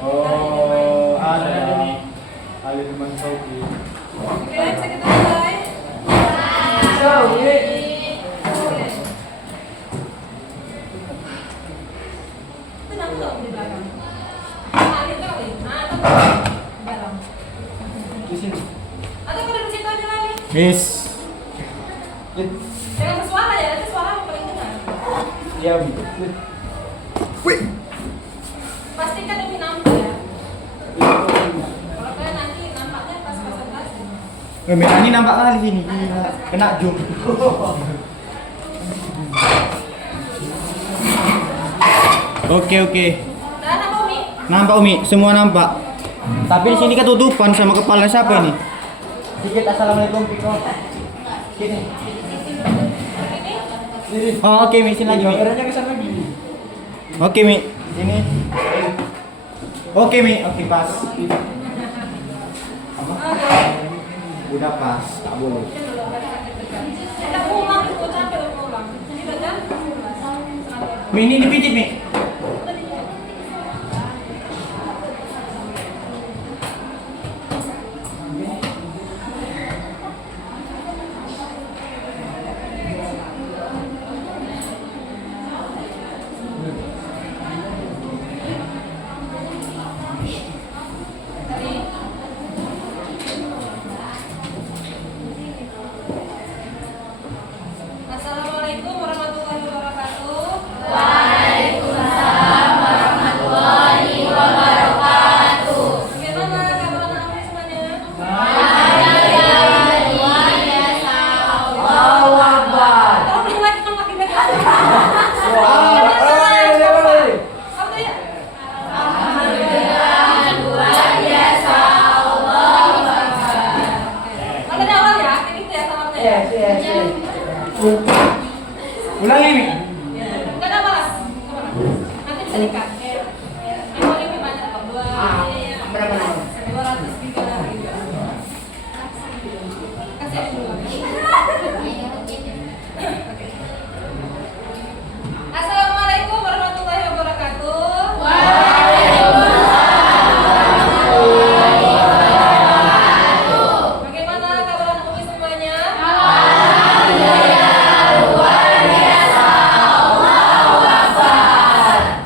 Oh, ada Ali teman Sofi. Oke, bisa kita mulai. Tenang dong di belakang. Nah, kali. Nah, di dalam. Di sini. Atau udah di situ aja lagi. Miss. Jangan bersuara ya, nanti suara paling dengar. Iya, wih. Pastikan demi nampak ya. Kalau kalian nanti nampaknya pas presentasi. Ini nampak kali sini. Kena zoom. Oke. Udah nampak Umi? Nampak Umi, semua nampak. Tapi di sini ketutupan sama kepala siapa ini? Sedikit assalamualaikum Piko. Sini. Oh, oke Mi, sini lagi Mi. Kameranya ke sana lagi. Oke Mi, sini. Oke Mi, oke pas. Udah pas, tak boleh. Ada pulang itu capek udah pulang. Jadi udah jam 11. Mi, ini dipijit Mi. Assalamualaikum warahmatullahi wabarakatuh. Waalaikumsalam warahmatullahi wabarakatuh. Bagaimana kabar anak-anak semuanya? Luar biasa. Allahu Akbar. Tolong dimulai kita makin dekat. Apa ya? Alhamdulillah luar biasa. Allahu Akbar. Kalau dari awal ya, kayak gitu ya salamnya. Yes. Ulangi Mi. Enggak ada balas. Nanti bisa dikat. Memori lebih banyak kok. Berapa nama? 200 giga gitu. Kasih dulu. Assalamualaikum warahmatullahi wabarakatuh. Bagaimana kabar anak Umi semuanya?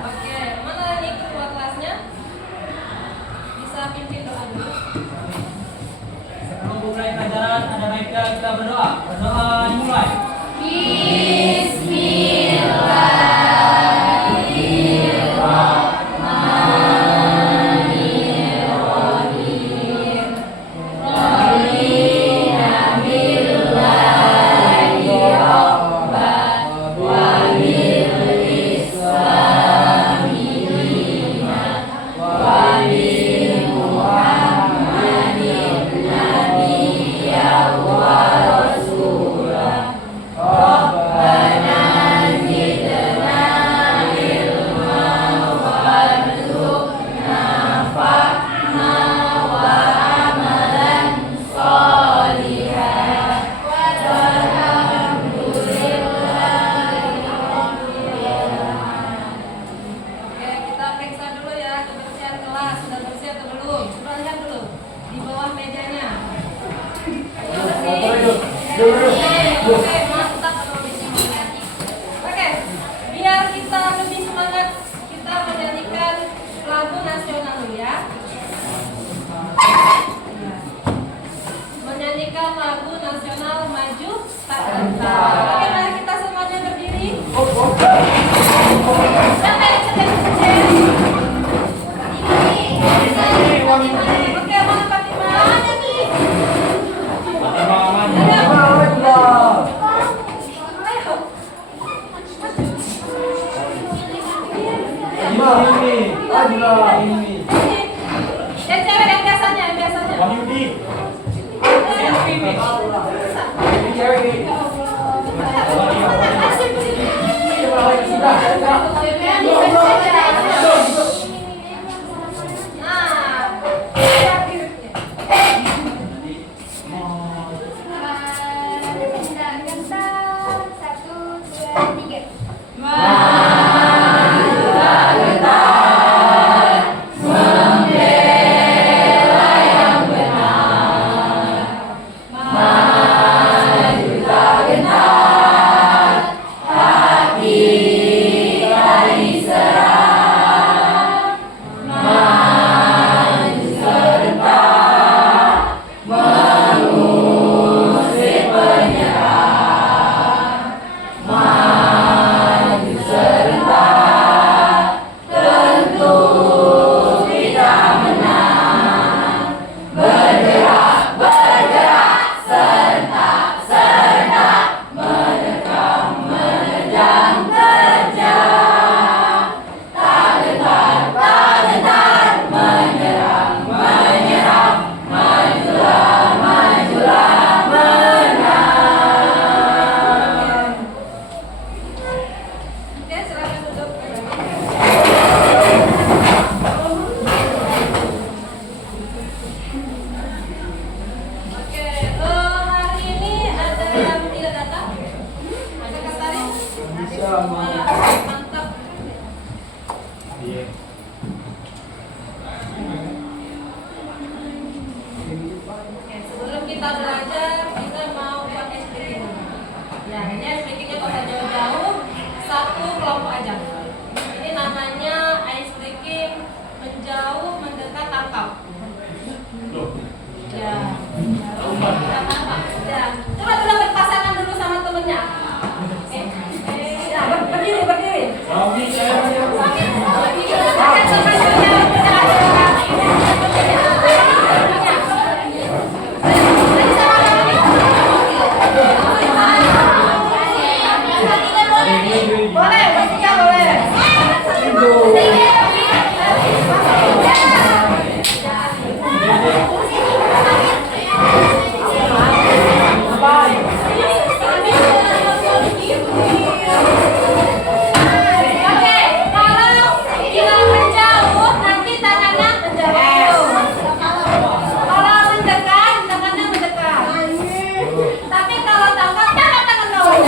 Oke, mana nih ketua kelasnya? Bisa pimpin doa dulu. Sebelum mulai pelajaran, ada baiknya kita berdoa. Berdoa dimulai. Oke, kita periksa dulu ya kebersihan kelas. Sudah bersih atau belum? Coba lihat dulu di bawah mejanya. Oke, mantap. Oke, biar kita lebih semangat, kita menyanyikan lagu nasional dulu ya. Menyanyikan lagu nasional Maju Tak Gentar. Oke, mari kita semuanya berdiri. Sampai Oke, mana Fatimah? Ada. Oke, hari ini ada yang tidak datang? Sekretaris? Wah, mantap. Oke, sebelum kita belajar, kita mau buat ice breaking. Ya, ini ice breakingnya kalau jauh-jauh, satu kelompok aja. Ini namanya ice breaking menjauh, mendekat, tangkap. Ya, ya. Coba dulu berpasangan dulu sama temennya. Ya, berdiri, berdiri. Boleh, bertiga boleh. Oke, kalau kita menjauh, nanti tangannya menjauh. Kalau mendekat, tangannya mendekat. Tapi kalau tangkap, tangan bawah.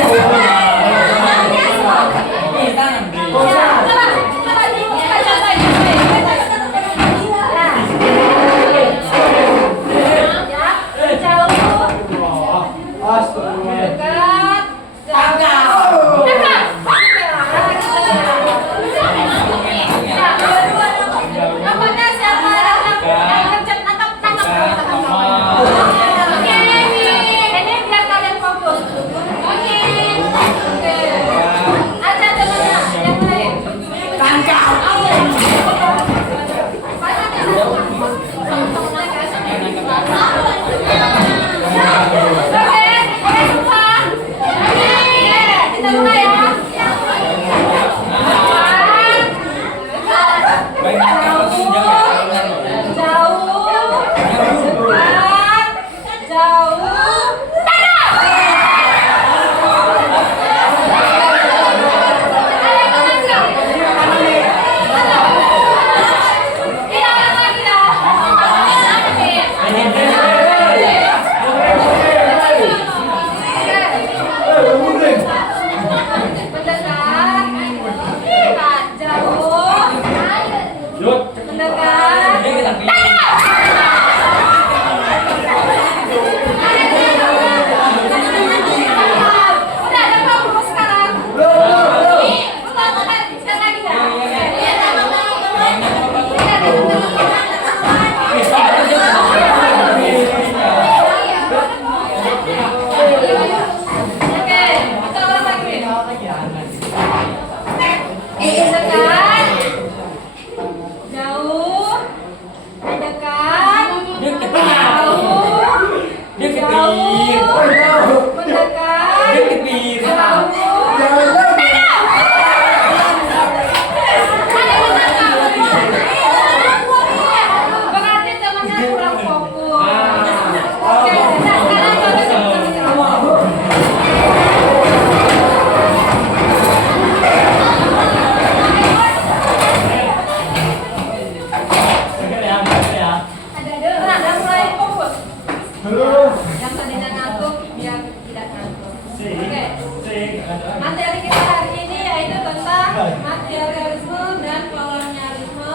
Materi kita hari ini yaitu tentang materialisme dan kolonialisme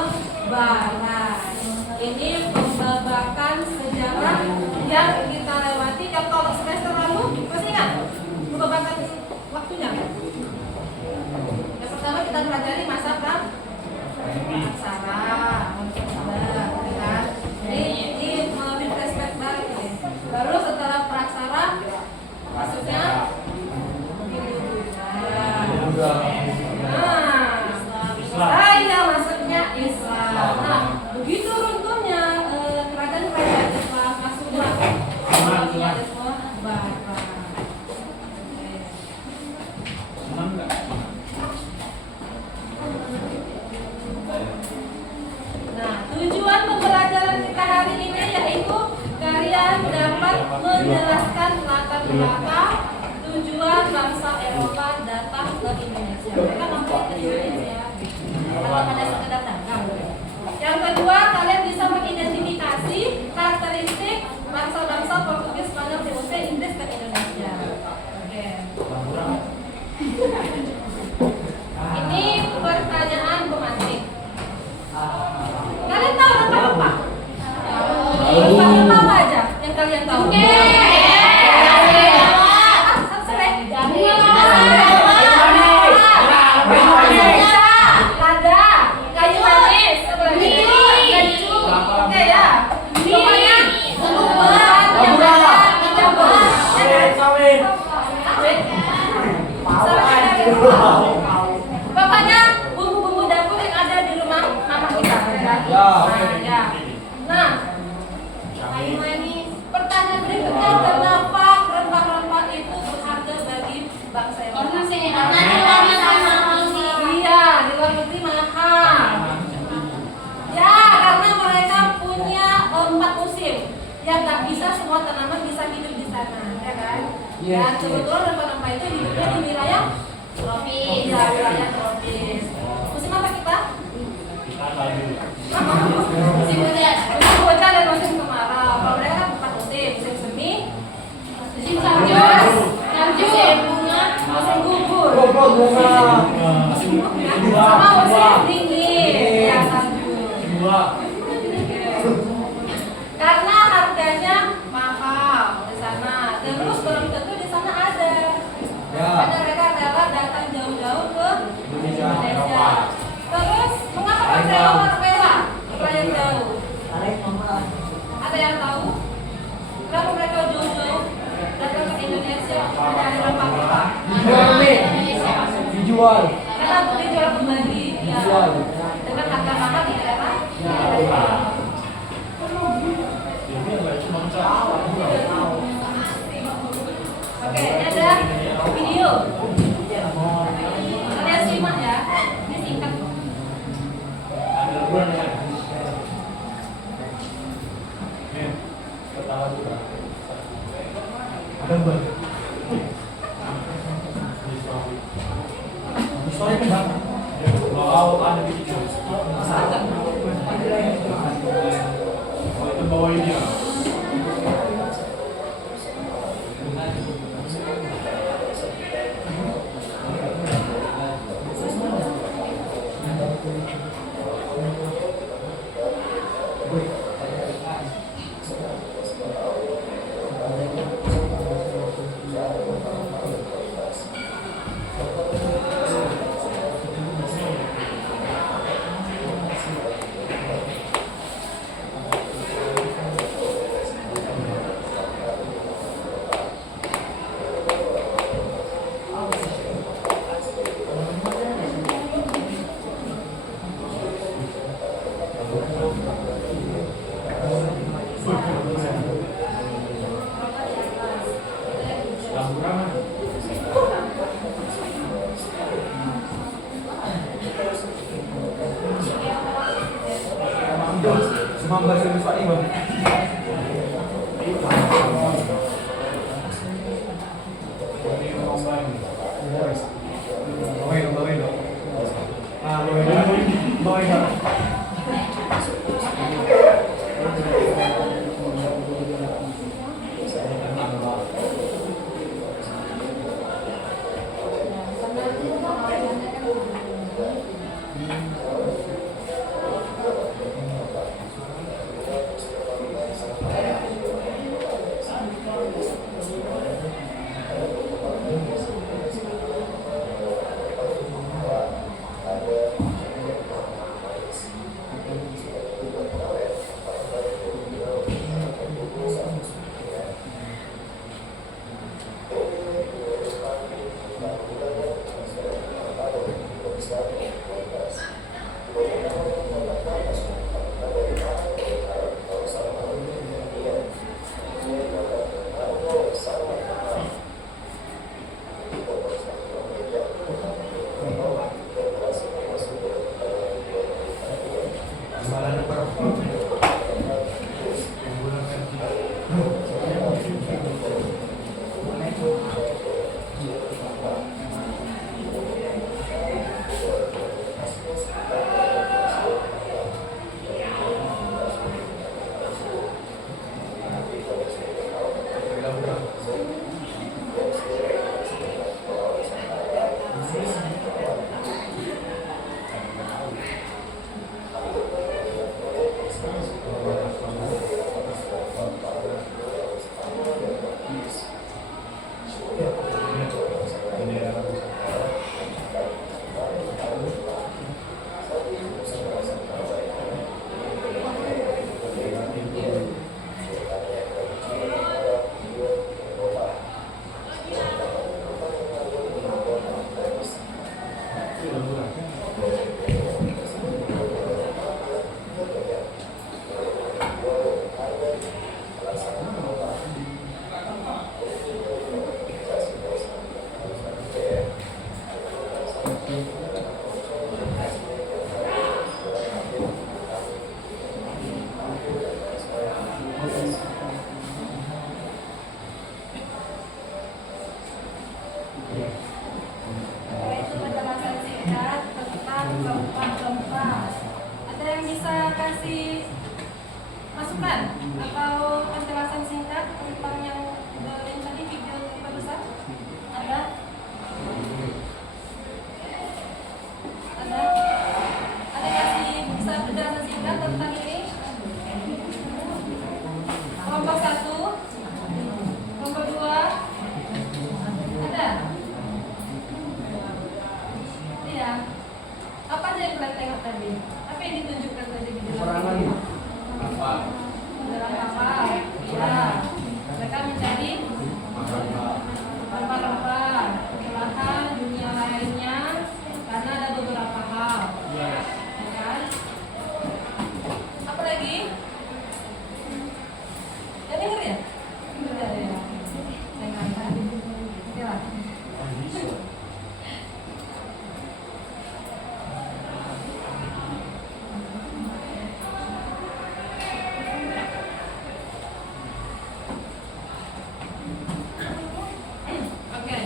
barat. Ini pembabakan sejarah yang kita lewati. Yang kalau semester lalu masih ingat pembabakan waktunya? Yang pertama kita pelajari masa praksara. Ini flashback balik. Baru setelah praksara maksudnya saya maksudnya Islam. Nah, begitu runtuhnya kerajaan-kerajaan Islam masuklah kolonialisme barat. Nah, tujuan pembelajaran kita hari ini yaitu kalian dapat menjelaskan latar belakang tujuan bangsa Eropa datang ke Indonesia. Mereka mampu ke Indonesia atau ada sekedar datang. Yang kedua, kalian bisa mengidentifikasi karakteristik kalian tahu? Lada, kayu manis, keju, oke ya. Pokoknya pokoknya bumbu-bumbu dapur yang ada di rumah mama kita. Ya. Nah, pertanyaan berikutnya, kenapa rempah-rempah itu berharga bagi bangsa Indonesia? Iya, di luar negeri mahal. Ya, karena mereka punya 4 musim yang nggak bisa semua tanaman bisa hidup di sana, ya kan? Dan kebetulan rempah-rempah itu hidupnya di wilayah tropis. Ya, wilayah tropis. Musim apa kita? Musim hujan dan musim kemarau. Kalau mereka kan 4 musim, musim semi, musim salju, musim bunga, musim gugur, sama musim dingin, ya salju. Karena harganya mahal di sana, dan terus belum tentu di sana ada. Karena mereka rela datang jauh-jauh ke Indonesia. Terus mengapa mereka rela yang jauh? Ada yang tahu? Kenapa mereka jauh-jauh datang ke Indonesia mencari rempah-rempah? Dijual. Karena untuk dijual kembali, ya, dengan harga mahal di daerah. Oke, ini ada video. Kalian simak ya. Ini singkat. Oke.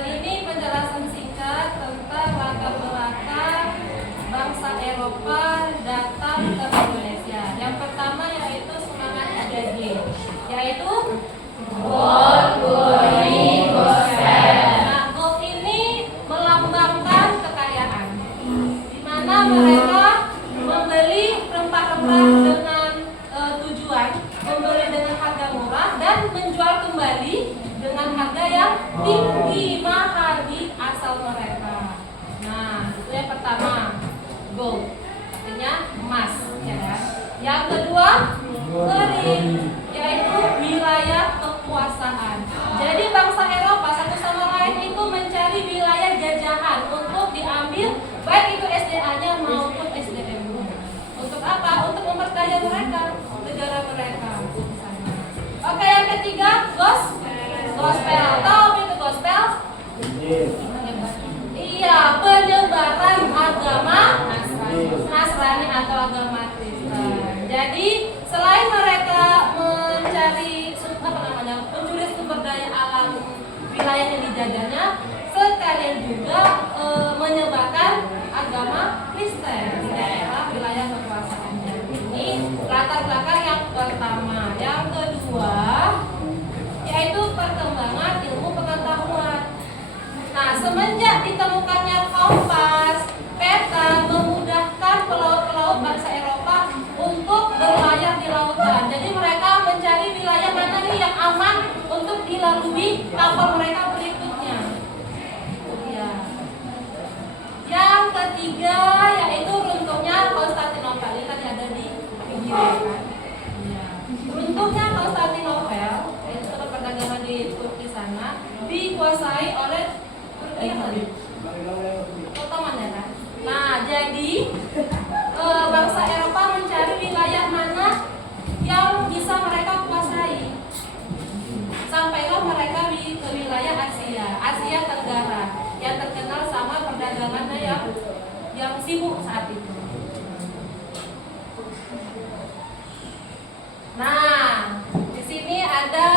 Ini penjelasan singkat tentang latar belakang bangsa Eropa datang ke Indonesia. Yang pertama yaitu semangat 3G, yaitu God, Glory, Gospel. Nah, gold ini melambangkan kekayaan, di mana mereka membeli rempah-rempah dengan tujuan membeli dengan harga murah dan menjual kembali dengan harga yang tinggi mahal di asal mereka. Nah, itu yang pertama, gold, artinya emas, ya kan? Yang kedua, glory, yaitu wilayah kekuasaan. Jadi bangsa Eropa satu sama lain itu mencari wilayah jajahan untuk diambil, baik itu SDA-nya maupun SDM-nya. Untuk apa? Untuk memperkaya mereka, negara mereka. Oke, yang ketiga, gospel. Tahu apa itu gospel? Iya, penyebaran agama Nasrani atau agama Kristen. Jadi selain mereka mencari mencuri sumber daya alam wilayah yang dijajahnya, sekalian juga menyebarkan agama Kristen di daerah wilayah kekuasaannya. Ini latar belakang yang pertama. Yang kedua yaitu perkembangan ilmu pengetahuan. Nah, semenjak ditemukannya kompas, peta memudahkan pelaut-pelaut bangsa Eropa untuk berlayar di lautan. Jadi mereka mencari wilayah mana nih yang aman untuk dilalui kapal mereka berikutnya. Ya. Yang ketiga yaitu runtuhnya Konstantinopel. Ini tadi ada di pinggir kan. Ya. Runtuhnya Konstantinopel, yaitu tempat perdagangan di Turki sana, dikuasai oleh Turki Ottoman ya kan. Nah, jadi bangsa Eropa mencari wilayah mana yang bisa mereka kuasai. Sampailah mereka ke wilayah Asia Tenggara, yang terkenal sama perdagangannya yang sibuk saat itu. Nah, di sini ada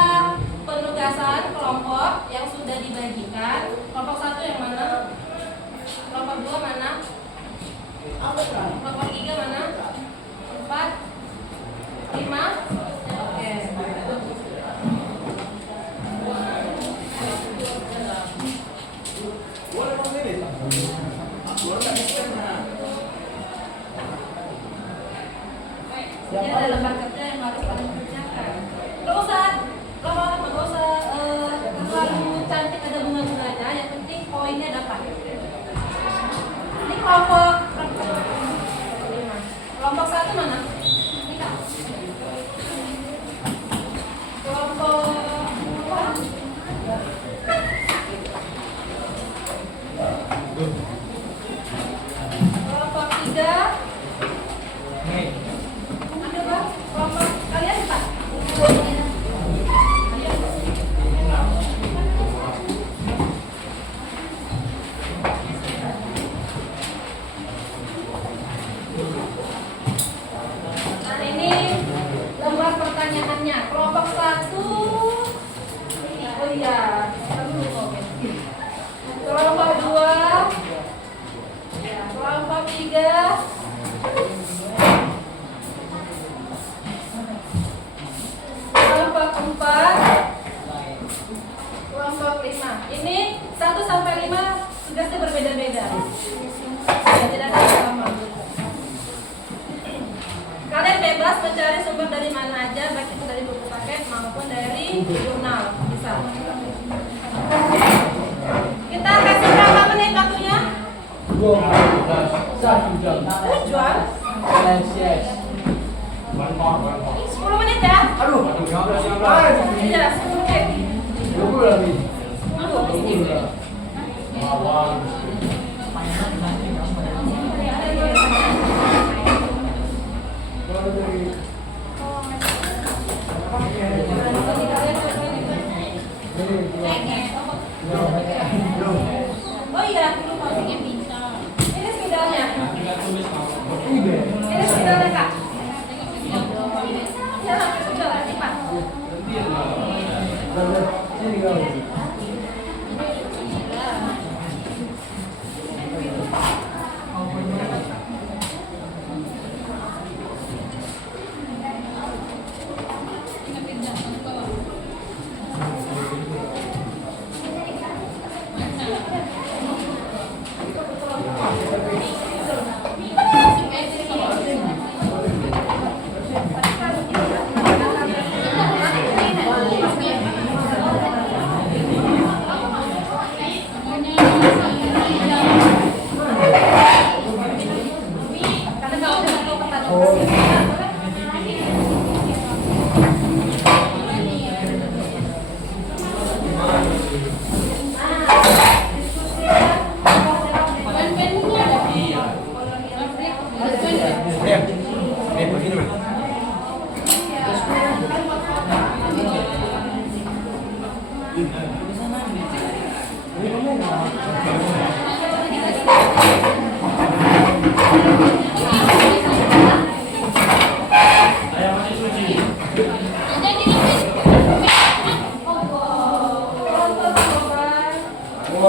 penugasan kelompok yang sudah dibagikan. Kelompok 1 yang mana? Kelompok 2 mana? Kelompok 3 mana? 4 5. Oke. Ini ada lembar kerja yang harus kalian kerjakan. Gak usah terlalu cantik ada bunga-bunganya. Yang penting poinnya dapat. Ini kelompok berapa? 5. Kelompok 1 mana? Ini Kak. Kelompok 2. Kelompok 3. Ada Bang? Kelompok kalian 4. Nah, ini lembar pertanyaannya. Kelompok 1. Oh iya, kelompok 2. Kelompok 3. Kelompok 4. Kelompok 5. Ini 1 sampai 5 tugasnya berbeda-beda. Tidak ada yang sama. Kalian bebas mencari sumber dari mana aja, baik itu dari buku paket maupun dari jurnal. Bisa. Kita kasih berapa menit waktunya? 1 jam. Jual? Yes. 10 menit ya? Aduh, Iya, 10 menit. 20 lebih. Oh iya, lupa. Ini spidolnya. Ini spidolnya Kak. Ya, spidol cepat.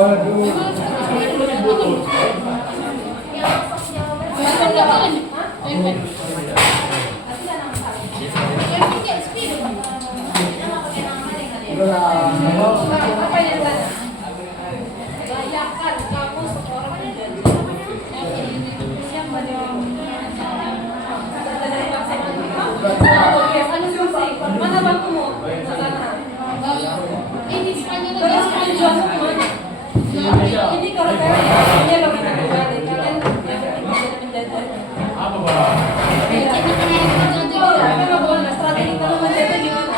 Apa yang tanya? Bayangkan kamu seorang penjajah. Siapa dia? Oke, anu selesai. Mana bangkumu? Sana. Ini Spanyol lagi Spanyol. Ini kalau kalian ini kalau kalian yang penjajah. Apa, Pak? Kita boleh strategi kalau menjajah gimana?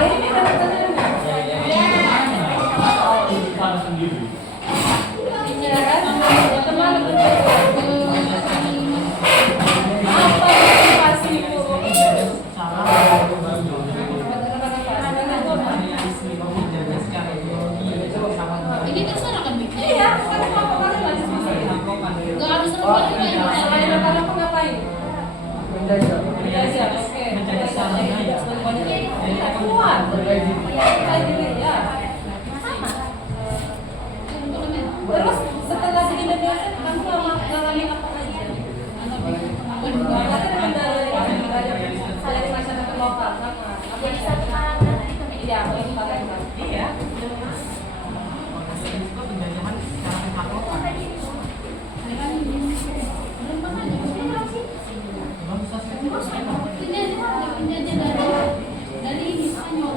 Ini kan pertanyaannya. Iya kan? Kemana penjajah? Apa yang pasti Ini terserah kan, Bik? iya, kan apa kalian lagi Nggak harus remaja. selain anak kamu ngapain? Menjaga. Menjajah, oke. Iya, kuat. Iya, kita gini ya. Sama. Terus setelah di Indonesia kamu mengalami apa aja? Berarti dari masyarakat lokal sama. Jadi satu karangan. Iya, itu karangan. Iya. Dari ini Spanyol.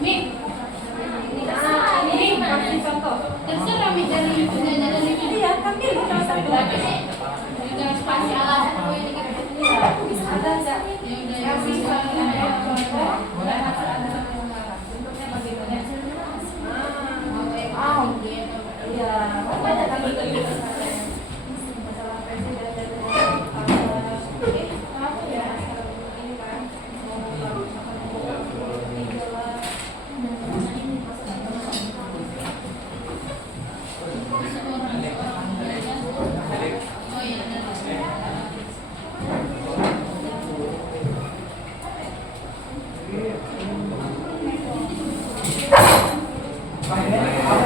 Mi, Ini masih contoh. terserah Mi dari penjajah dari mana. Iya, kan dia bukan satu lagi. Negara Spanyol. Iya, bisa ada aja. Ya udah Yang sih iya, banyak kan masalah presiden dan apa ya? Ini kan Oh iya.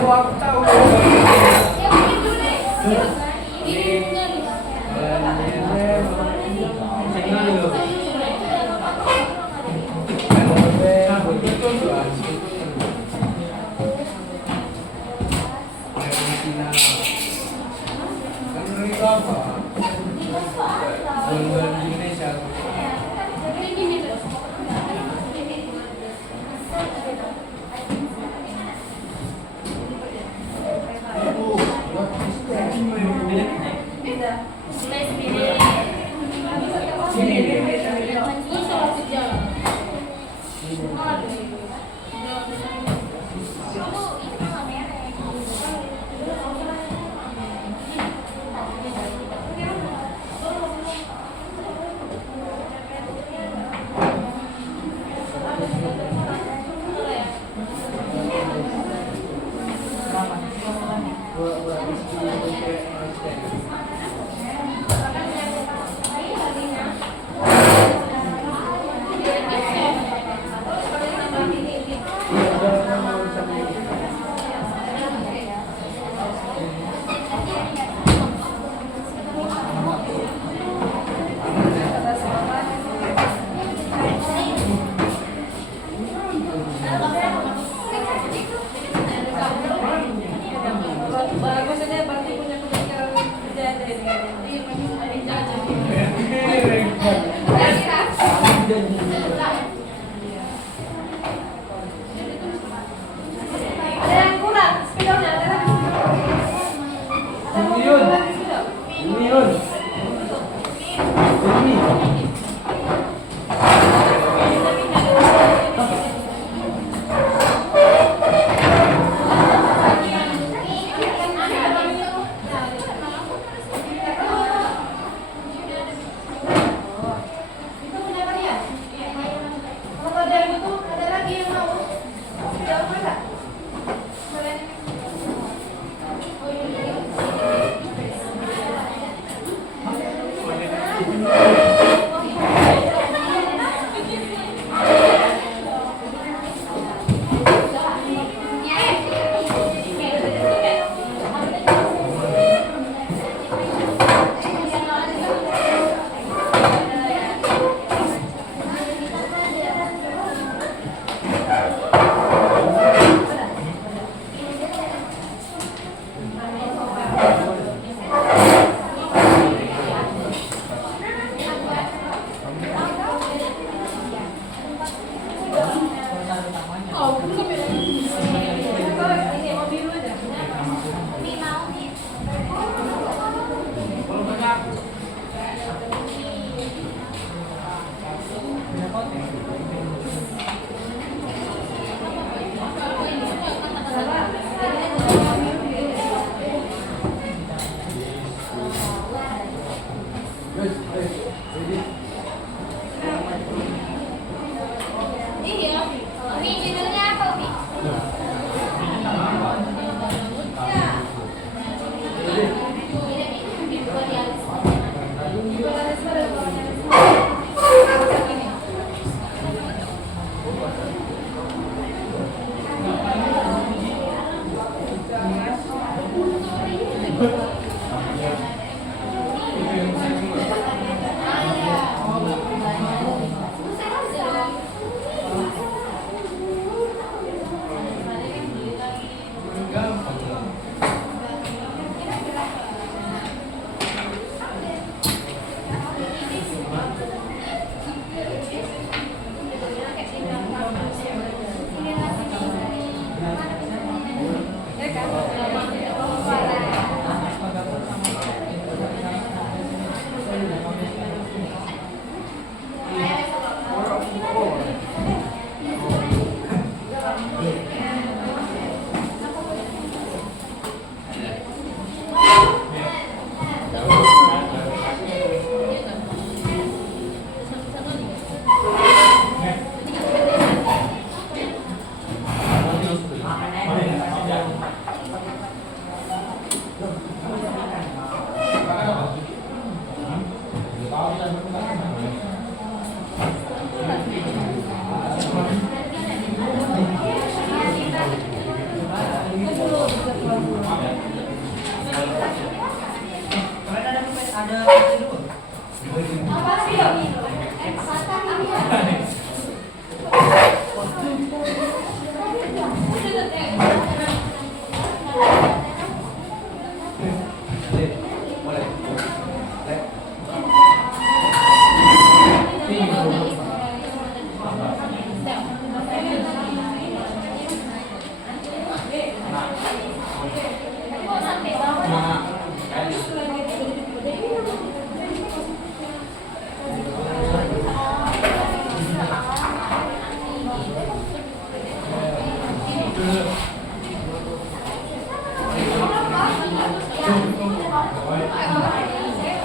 Aku tahu. Ini benar. Gue salah sejalan. bagus aja berarti punya kebetulan.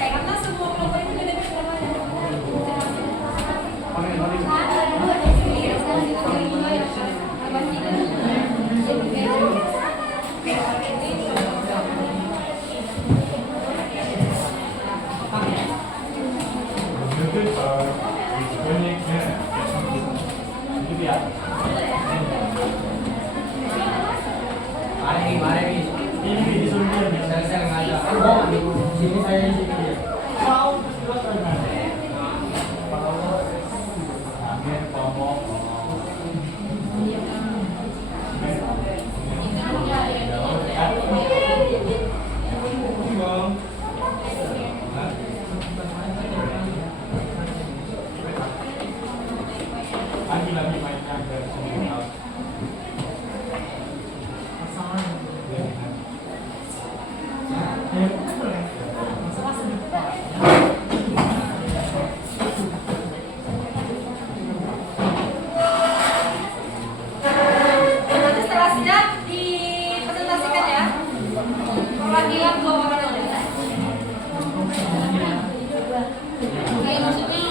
Karena semua kelompok itu Nanti setelah siap dipresentasikan ya. Perwakilan 2 orang aja. Kayak maksudnya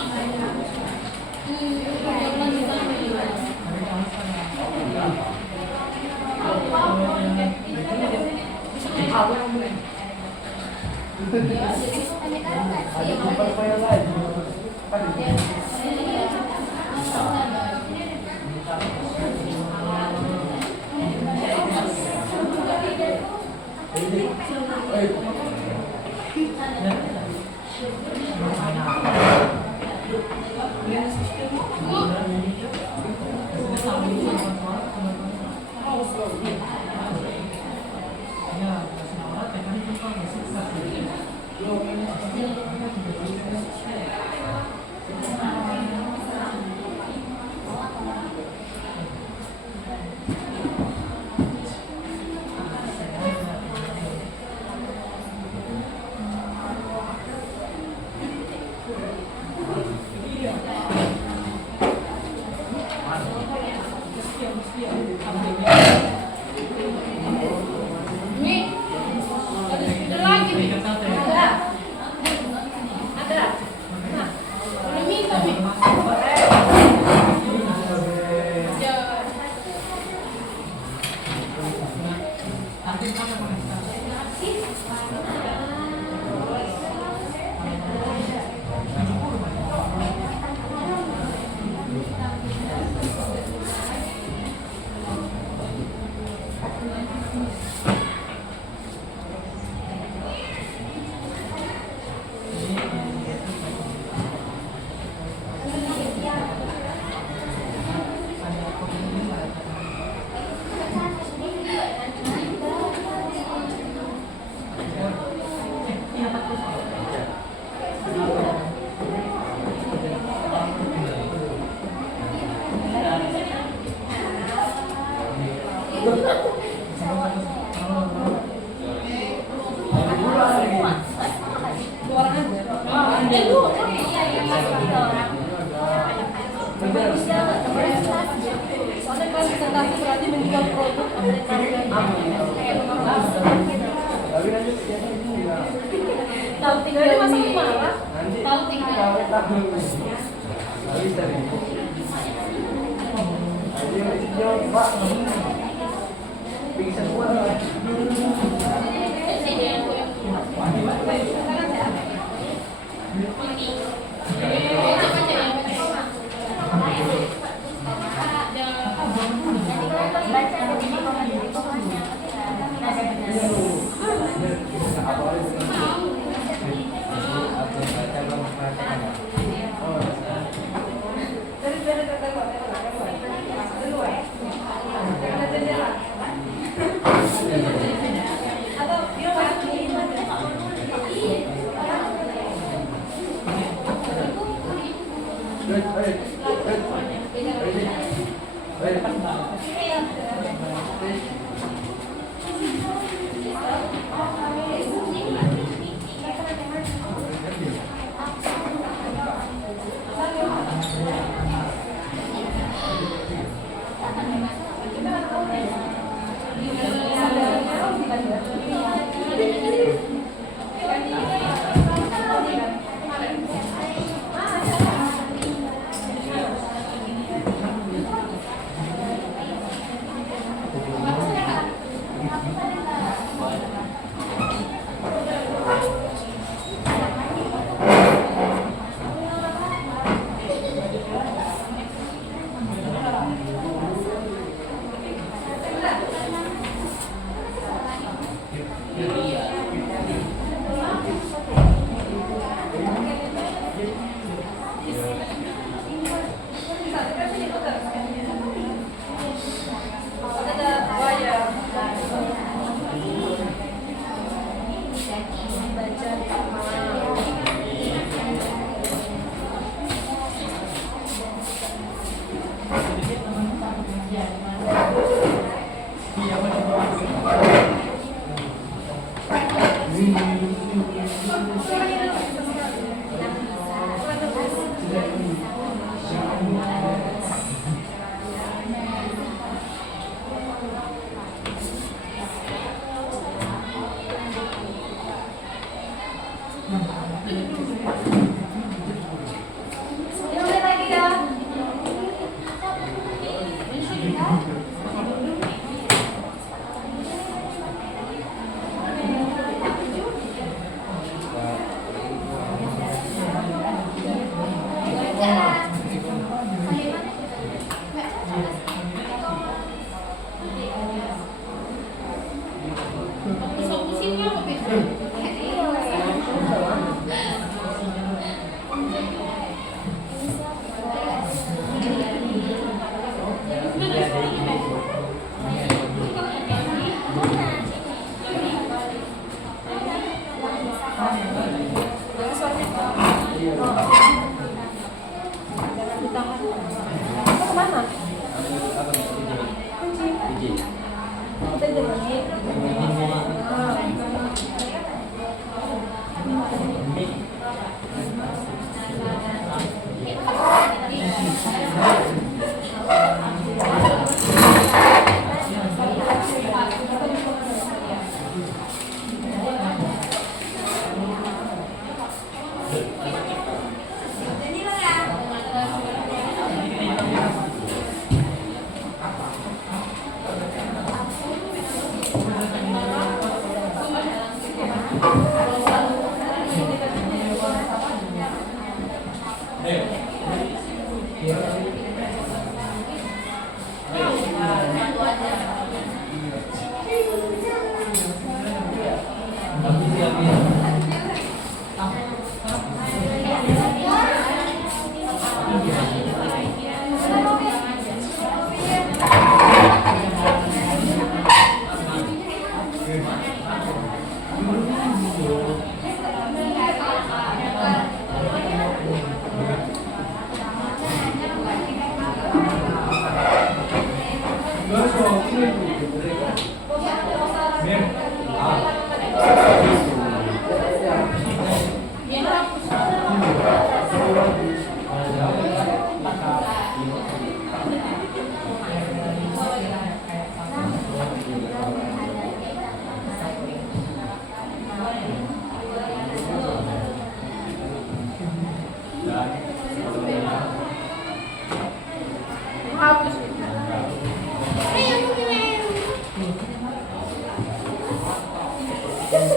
Apa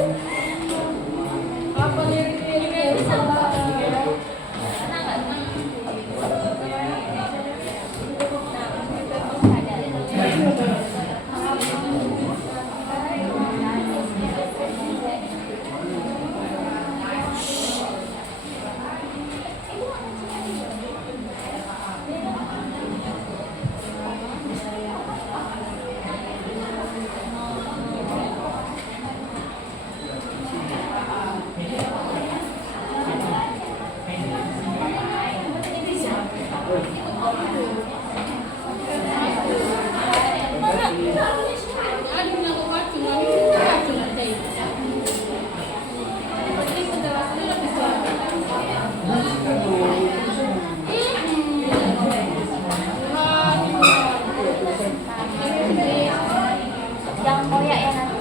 lirik-liriknya bisa Jangan koyak ya nanti.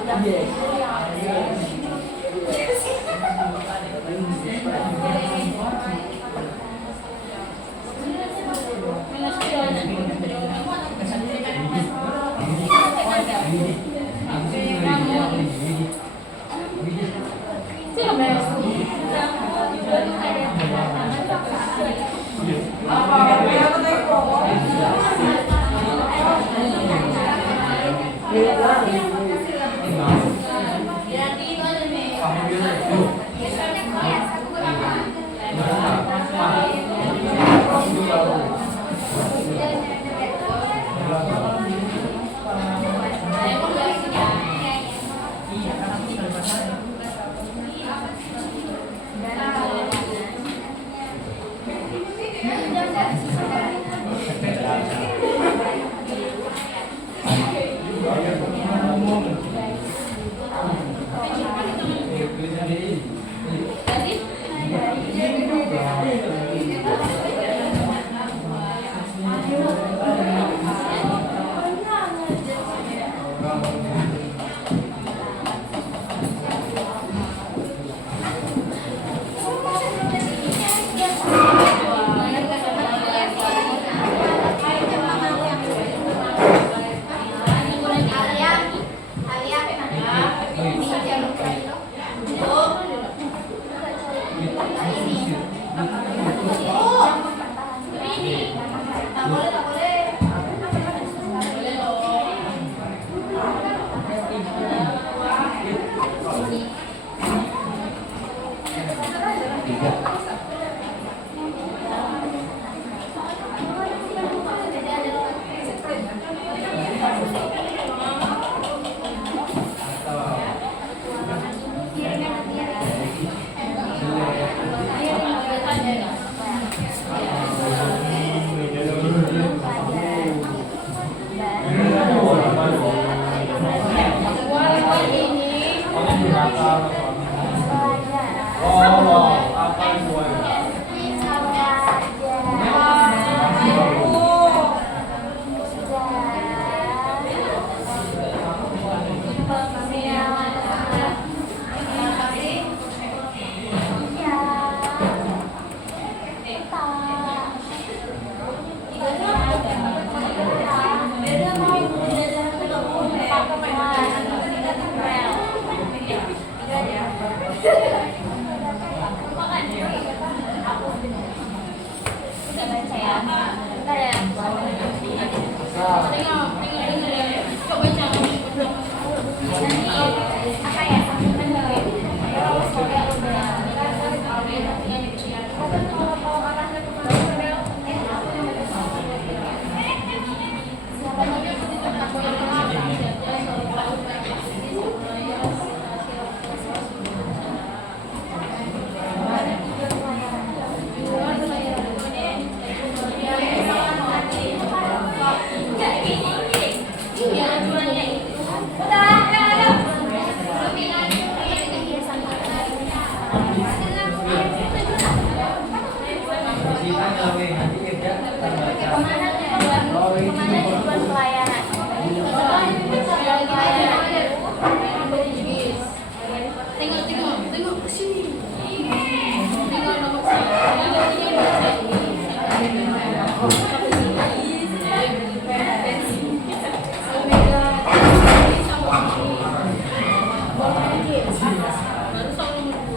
Baru soal nomor 2.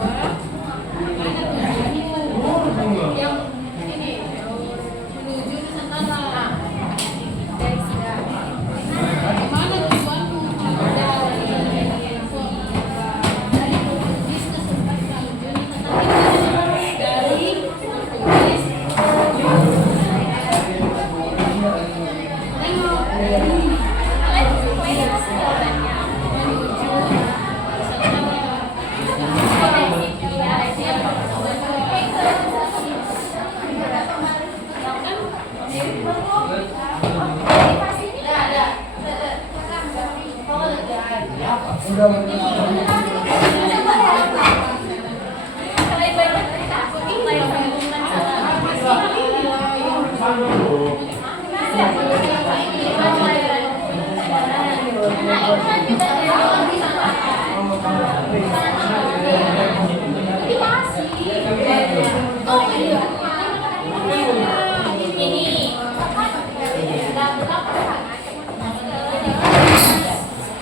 Mana tujuanmu? Yang ini menuju Nusantara. Dari sini. Mana tujuanmu?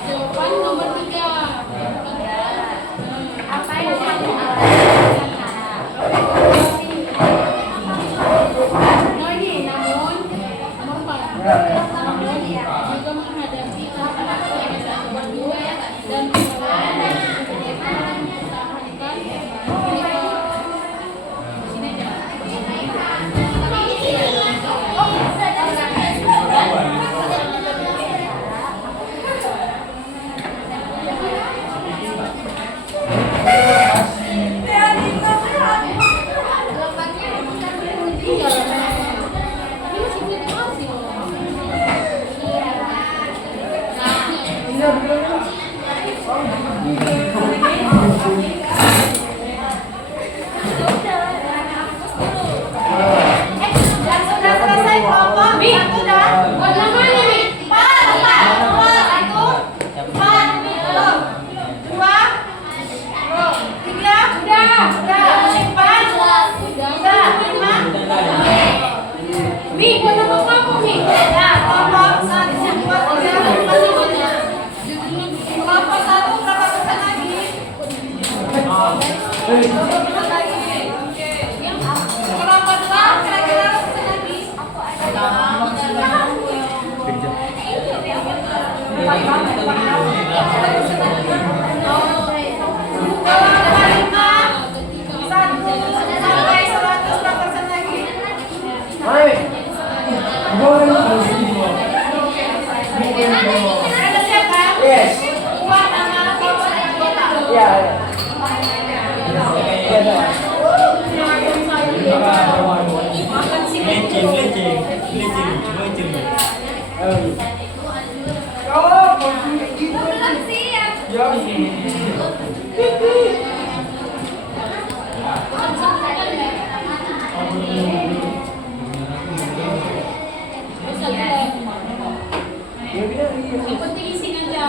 Jawaban nomor 3. Apa yang namun nomor 4. Namun juga menghadapi tantangan berdua dan yang penting isinya aja.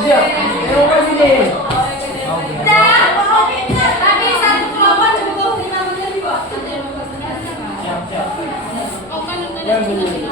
Siap. Ayo ke sini. Dah. Tapi satu kelompok cukup 5 menit kok. Yang ini.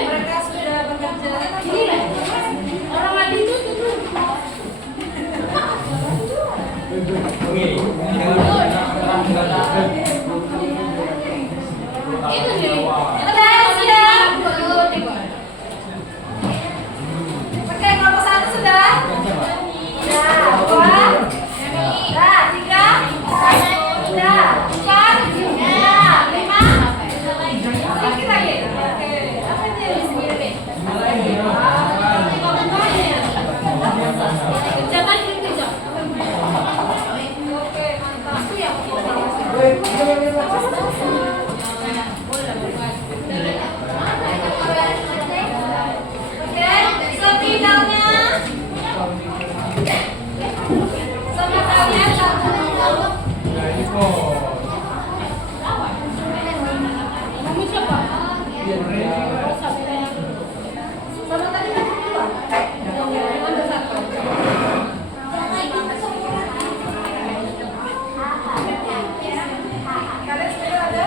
Mereka sudah bekerja. Udah siap. Oke, kelompok 1 sudah. Sudah. 2. Sudah. 3. Sudah. 4. Sudah. 5. Sedikit lagi. Oke. Apa ini? Oke, mantap. Oke, sepidalnya sama kalian satu. Nah, ini kok. Sama tadi kan dua. Ambil satu. Kalian sudah ada?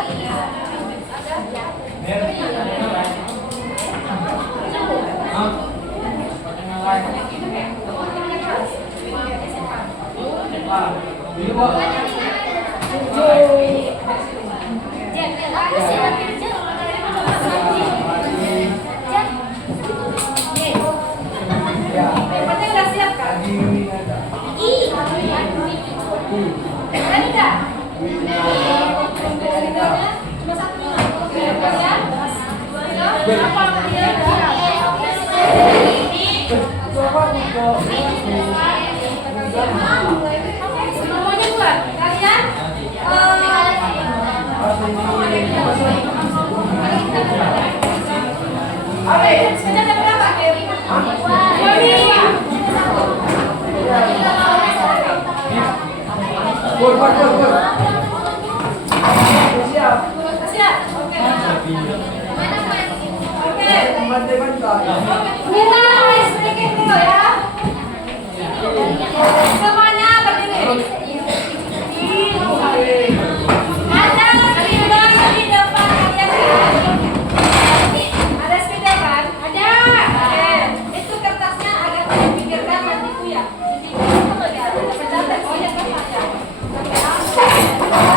Ini kok. Tempatnya udah siap kan? Ini ada. Ada enggak? Sepidalnya cuma satu. Oke, ya. Apa dia? Semuanya buat kalian. Sudah ada berapa? Pur. Siap. Siap. Oke. Oke. Bantai-bantai. Kita sedikit dulu ya. Semuanya berdiri. Ada spidol di depan kalian kan? Ada spidol kan? Ada. Oke. Itu kertasnya agak dipikirkan nanti Bu ya. Oh ya,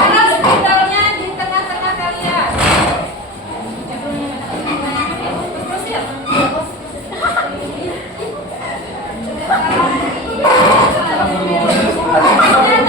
taruh spidolnya di tengah-tengah kalian. Terus ya. Kalian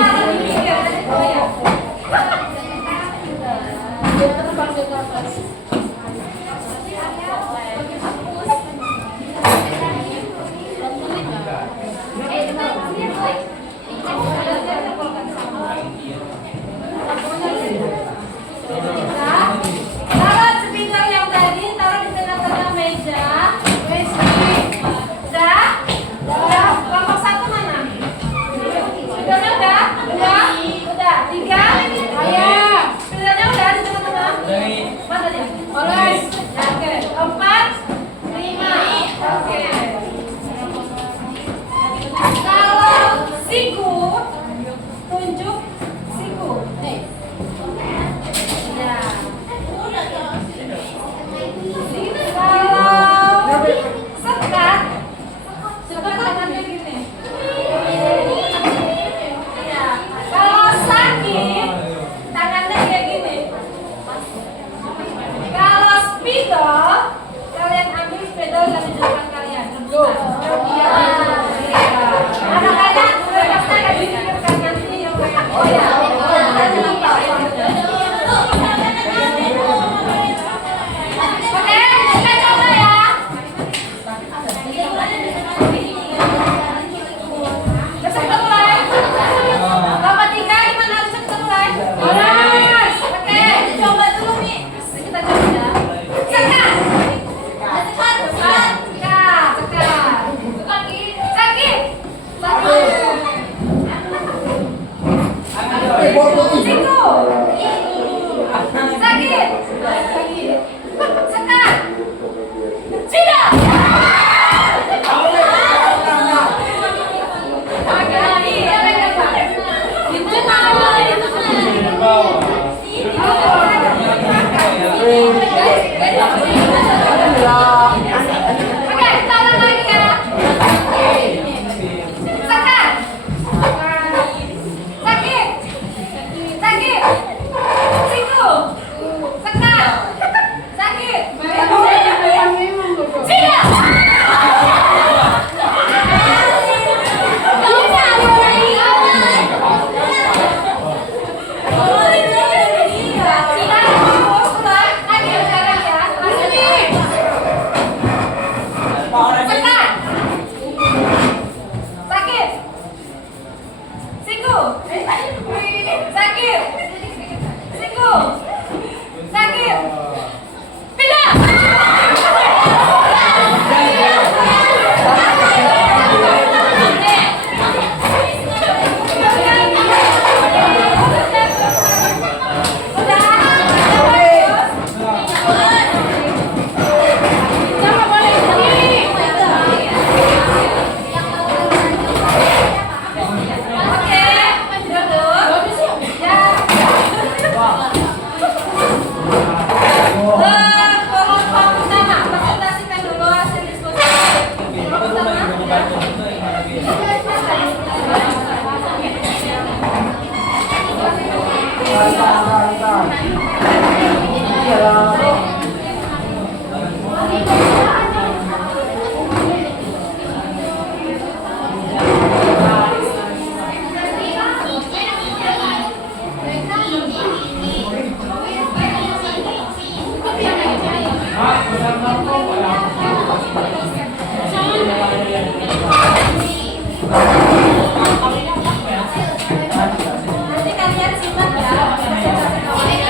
Nanti kalian simak ya. Presentasi kawannya.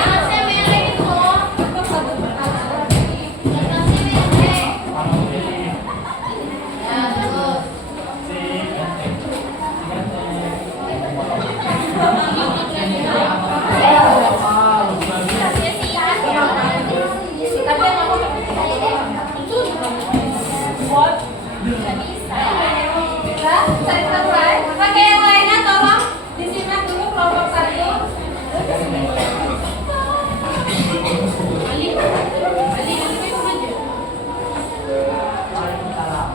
Untuk satu persatu. Kalian mau bisa cari tempat lain. Pakai yang lainnya tolong disimak dulu kelompok satu.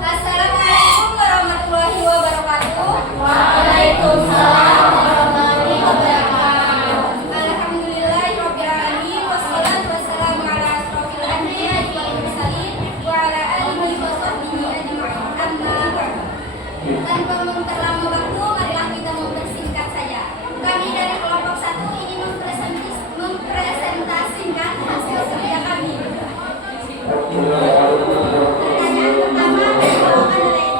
Assalamualaikum warahmatullahi wabarakatuh. Waalaikumsalam warahmatullahi wabarakatuh. Alhamdulillahirabbil alamin wassalatu wassalamu ala asrofil anbiya'i wal mursalin wa ala alihi wa sahbihi ajma'in. Amma ba'du. Tanpa memperlama waktu, marilah kita mempersingkat saja. Kami dari kelompok 1 ingin mempresentasikan hasil kerja kami. Pertanyaan pertama dibawakan oleh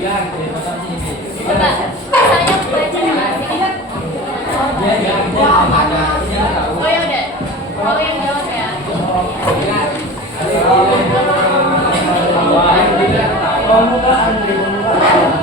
Coba, saya baca nggak sih? Oh ya udah, kalau yang jawab ya. Pembukaan, pembukaan.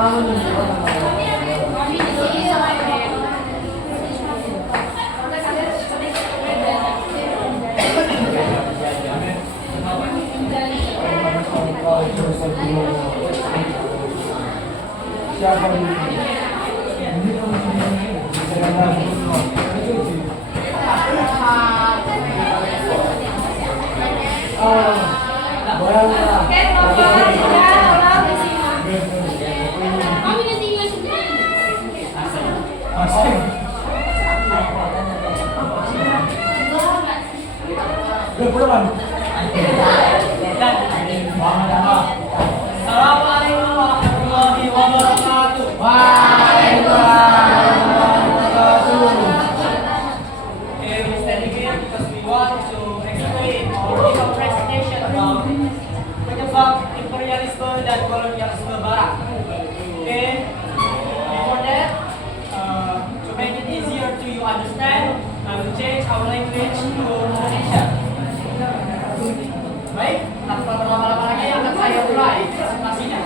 Kami di sini sama kayak Siapa ini? Oke, tolong di sini. kami di sini sendiri. Assalamualaikum warahmatullahi wabarakatuh. Okay, we stand here because we want to explain or give a presentation about penyebab imperialisme dan kolonialisme Barat. Okay, before that, to make it easier to you understand, I will change our language to Indonesia. Baik, tanpa berlama-lama lagi akan saya mulai presentasinya.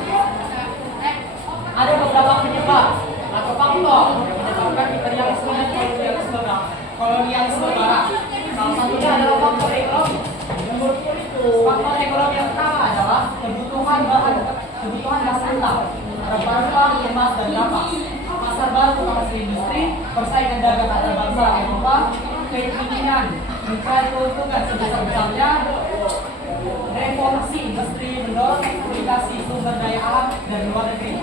Ada beberapa penyebab atau faktor yang menyebabkan imperialisme dan kolonialisme Barat. Salah satunya adalah faktor ekonomi. Faktor ekonomi yang pertama adalah kebutuhan dasar utama, rempah-rempah, emas dan kapas. Pasar baru untuk industri, persaingan dagang antar bangsa Eropa, keinginan mencari keuntungan sebesar-besarnya, revolusi industri mendorong eksploitasi sumber daya alam dan luar negeri.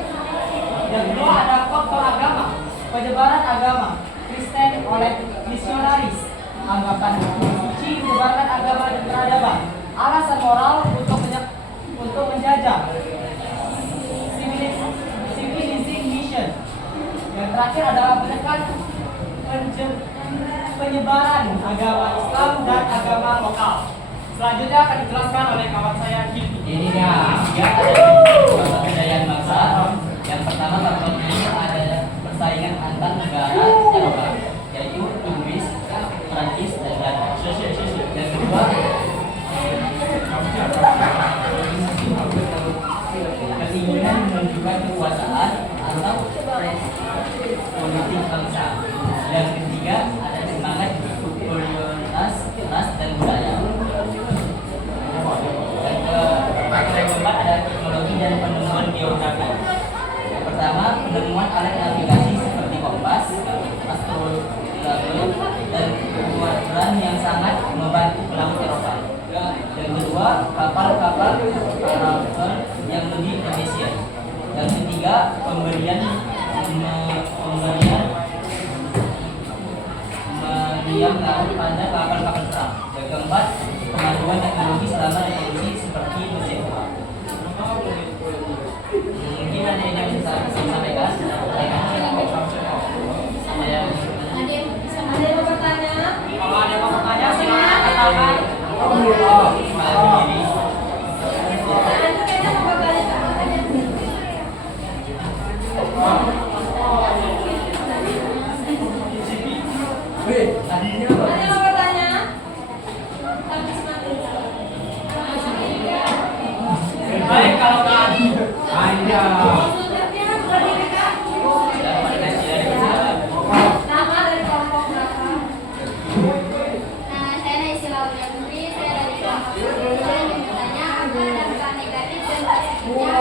Yang kedua ada faktor agama, penyebaran agama Kristen oleh misionaris, anggapan suci, menyebarkan agama dan peradaban, alasan moral untuk menjajah, civilizing mission. Yang terakhir adalah menekan penyebaran agama Islam dan agama lokal. Selanjutnya akan dijelaskan oleh kawan saya Gilby. Ini dia, ada kebudayaan bangsa. Yang pertama faktornya ada persaingan antar negara Eropa, yaitu Inggris, Prancis, dan Belanda. Yang kedua, keinginan menunjukkan kekuasaan atau politik bangsa. Yang ketiga, ada semangat superioritas ras dan budaya. Yang keempat ada teknologi dan penemuan geografi. Pertama, penemuan alat navigasi seperti kompas, astrolabe, dan kuadran yang sangat membantu pelaut Eropa. Yang kedua, kapal-kapal karavan yang lebih efisien. Yang ketiga, pemberian meriam laut pada kapal-kapal perang. Yang keempat, kemajuan teknologi selama revolusi seperti mesin. Mungkin ada yang bisa saya sampaikan. Ada yang mau bertanya? Kalau ada yang mau bertanya, silakan katakan. Berdiri. Anda kayaknya mau bertanya. Ada yang mau bertanya? Tapi semakin. Baik, kalau kan Maksudnya berdiri Kak. Nama dari kelompok berapa? Nah, saya dari Silaulia Putri, saya dari kelompok 10. Saya ingin bertanya apa dampak negatif dan positifnya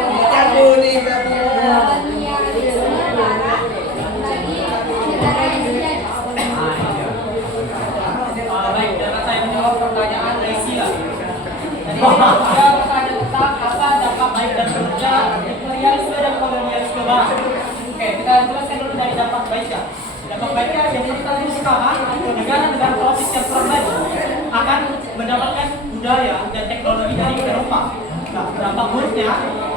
kolonialisme Barat bagi negara yang dijajah. baik, dapat saya menjawab pertanyaan dari Sila. Jadi dia bertanya tentang apa dampak baik dan buruknya imperialisme dan kolonialisme Barat. Oke, kita jelaskan dulu dari dampak baiknya. Dampak baiknya yang pertama, negara-negara tropis yang kurang maju akan mendapatkan budaya dan teknologi dari Eropa. Nah, dampak buruknya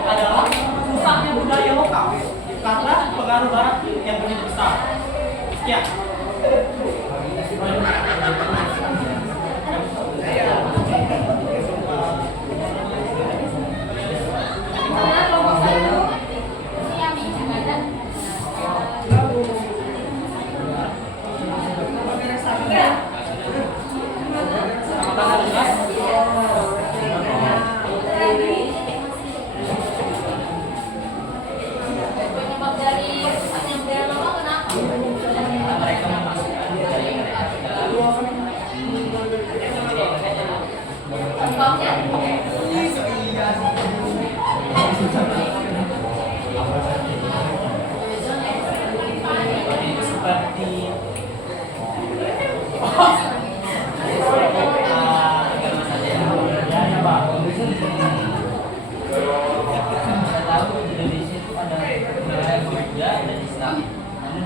adalah rusaknya budaya lokal karena pengaruh Barat yang begitu besar. Sekian. Gimana kelompok satu?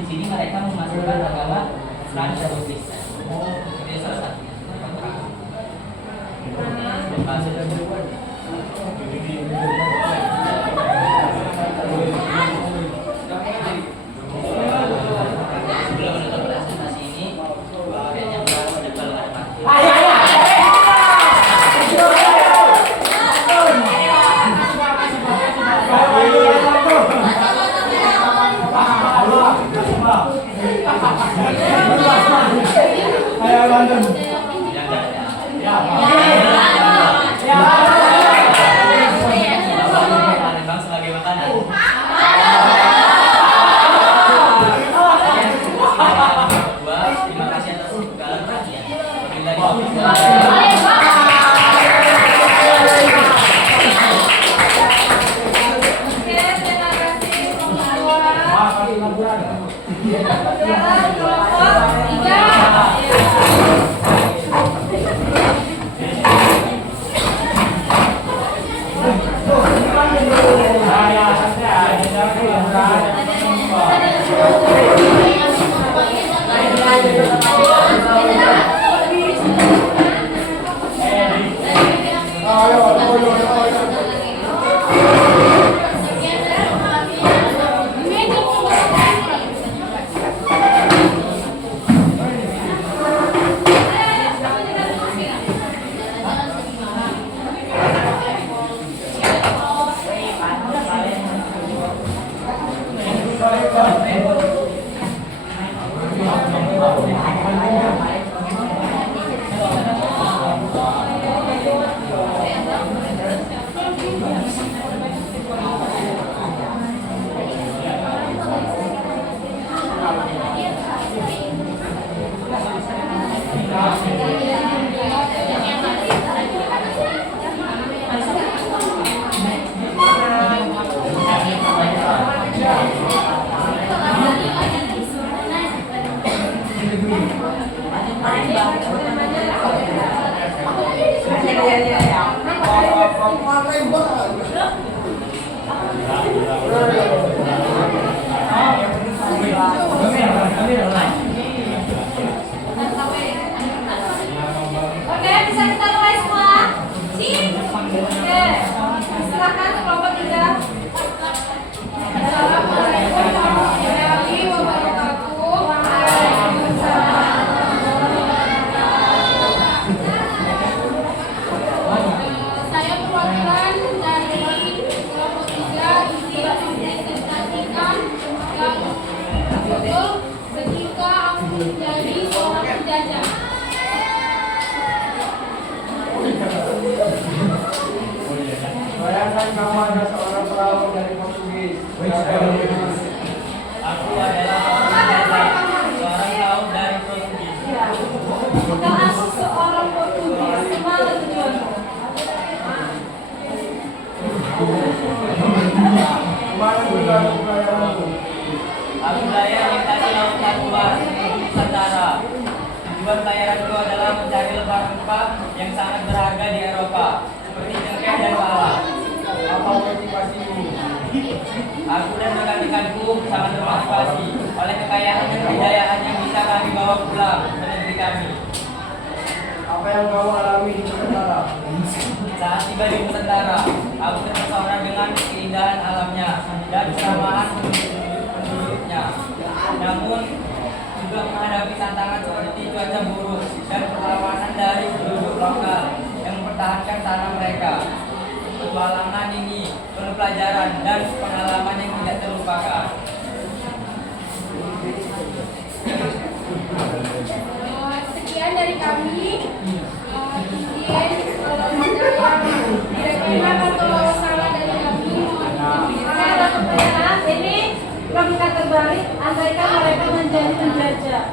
sini mereka memasukkan agama Islam atau Kristen. Itu salah satunya. Sebelum menutup presentasi ini, kayaknya ada balongan mati. Palembang sebagai makanan. Terima kasih atas segala perhatian. Oke, terima kasih semua. Saudara kelompok 3. Oke, bisa kita mulai semua? Oke, silakan kelompok 3. Assalamualaikum warahmatullahi wabarakatuh. Saya perwakilan dari kelompok 3 ini mempresentasikan yang betul ketika aku menjadi seorang penjajah. Bayangkan kamu ada seorang perahu dari Portugis. Aku adalah seorang perahu dari Portugis. Dan aku seorang Portugis. Kemana tujuanmu? Kemana tujuanmu pelayaranmu? Aku layar melintasi lautan luas menuju Nusantara. Tujuan pelayaranku adalah mencari rempah-rempah yang sangat berharga di Eropa, seperti cengkeh dan pala. Apa motivasimu? Aku dan rekan-rekanku sangat termotivasi oleh kekayaan dan kejayaan yang bisa kami bawa pulang ke negeri kami. Apa yang kamu alami di Nusantara? Saat tiba di Nusantara, aku terpesona dengan keindahan alamnya dan keramahan penduduknya. Namun, juga menghadapi tantangan seperti cuaca buruk dan perlawanan dari penduduk lokal yang mempertahankan tanah mereka. Petualangan ini penuh pelajaran dan pengalaman yang tidak terlupakan. Sekian dari kami. Kira-kira atau salah dari kami mohon Saya ada pertanyaan. Ini logika terbalik. Andaikan mereka menjadi penjajah.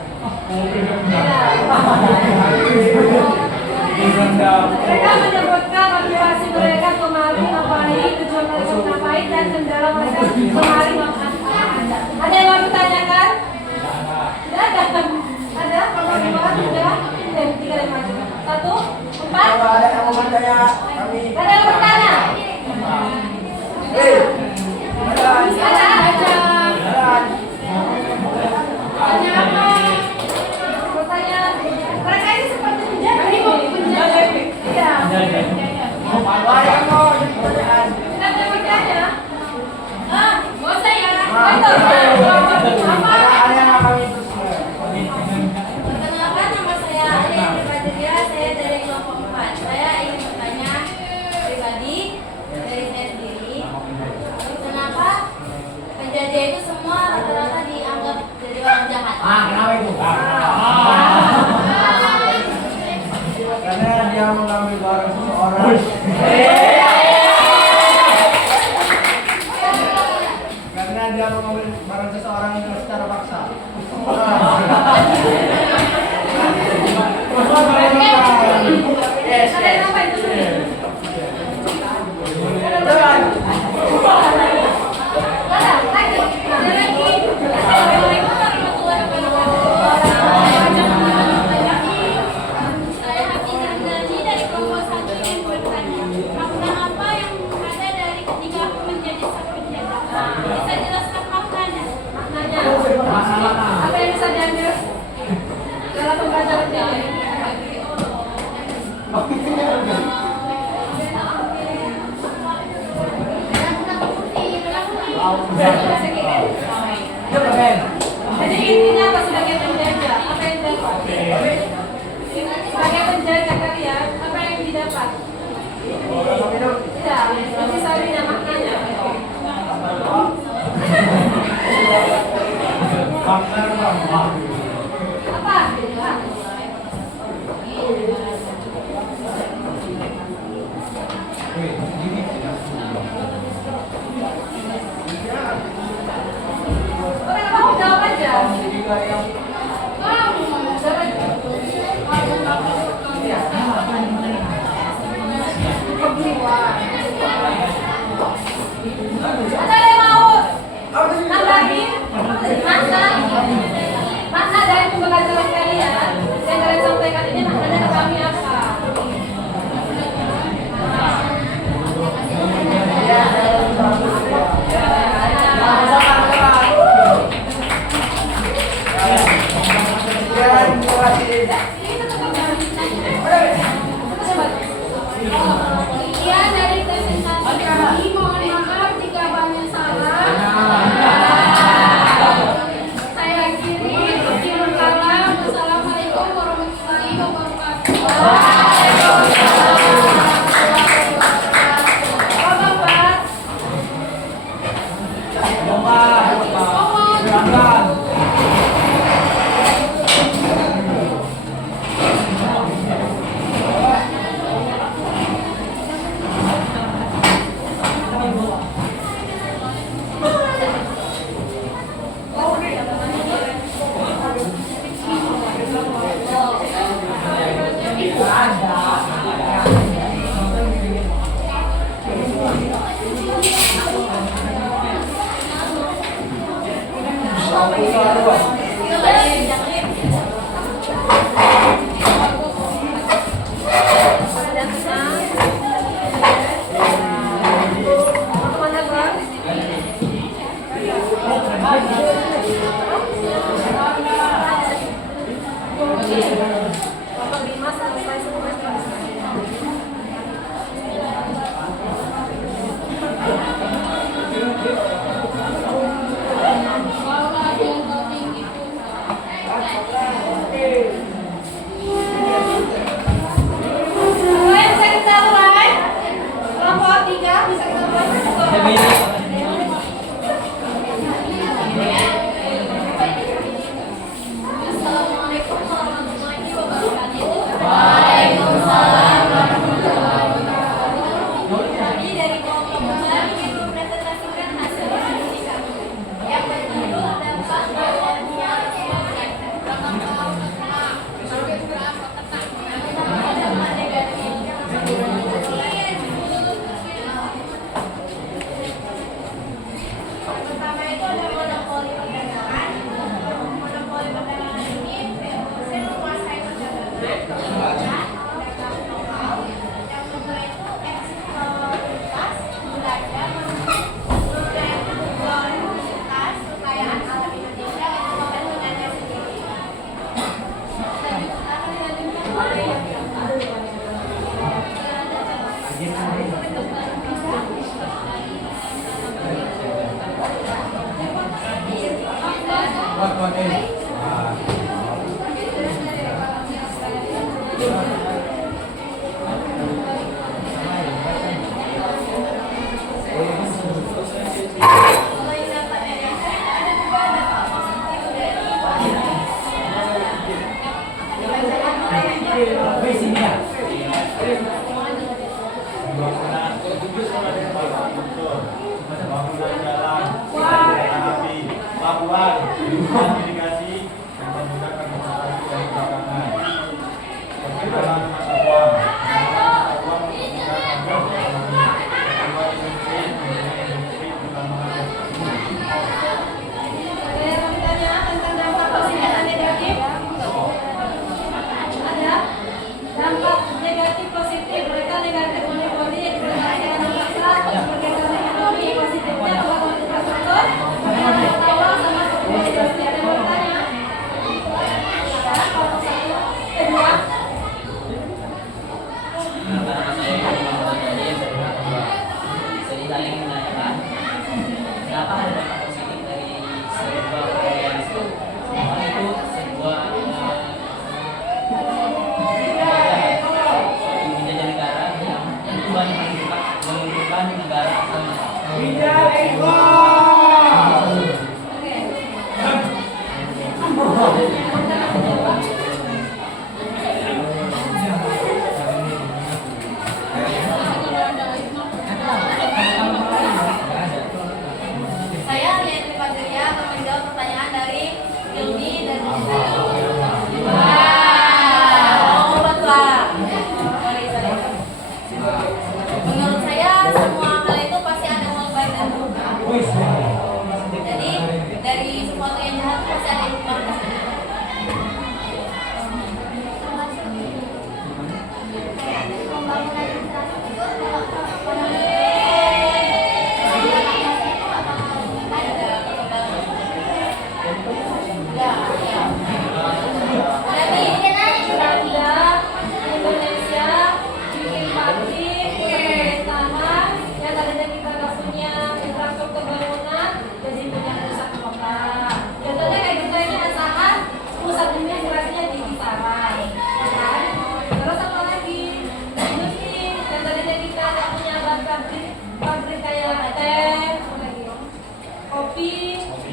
Mereka menyebutkan motivasi mereka kemari ngapain, tujuan mereka ngapain, dan kendala mereka kemari ngapain. Ada yang mau ditanyakan? Tidak ada. Ada? Kalau dua, tiga, tiga yang maju. 1, 4. Kalau ada yang mau bertanya, kami. Ada yang bertanya? Hei, Ada. jalan. karena dia mengambil barang seseorang secara paksa. Yes, Kalian yes. apa itu? Ada lagi. Assalamualaikum warahmatullahi wabarakatuh. Saya Hafizah Nani dari kelompok 1 yang bertanya, makna apa yang ada dari ketika aku menjadi sang penjaga? Bisa jelaskan maknanya? Maknanya apa yang bisa diambil dalam pembelajaran ini? Jadi intinya apa sebagai penjaga? Apa yang didapat? Sebagai penjaga kalian, apa yang didapat? Tidak, nanti saya maknanya. Apa? Oke, kamu jawab aja. Ada yang mau nambahin makna dari pembelajaran kalian yang kalian sampaikan ini maknanya ke kami apa? Iya, dari presentasi kami mohon maaf jika banyak salah. Saya akhiri. Wassalamualaikum warahmatullahi wabarakatuh. Assalamualaikum warahmatullahi wabarakatuh. Kami dari kelompok 4 ingin mempresentasikan hasil diskusi kami yang berjudul dampak banyaknya dampak negatif. Pertama itu ada monopoli perdagangan. Monopoli perdagangan ini VOC menguasai perdagangan. Dagang lokal. Yang kedua itu eksportivitas belajar produktivitas kekayaan alam Indonesia untuk kepentingannya sendiri. Akan dilanjutkan oleh yang keempat. Selain data ESG, ada juga data positif dari dibacakan oleh Wah,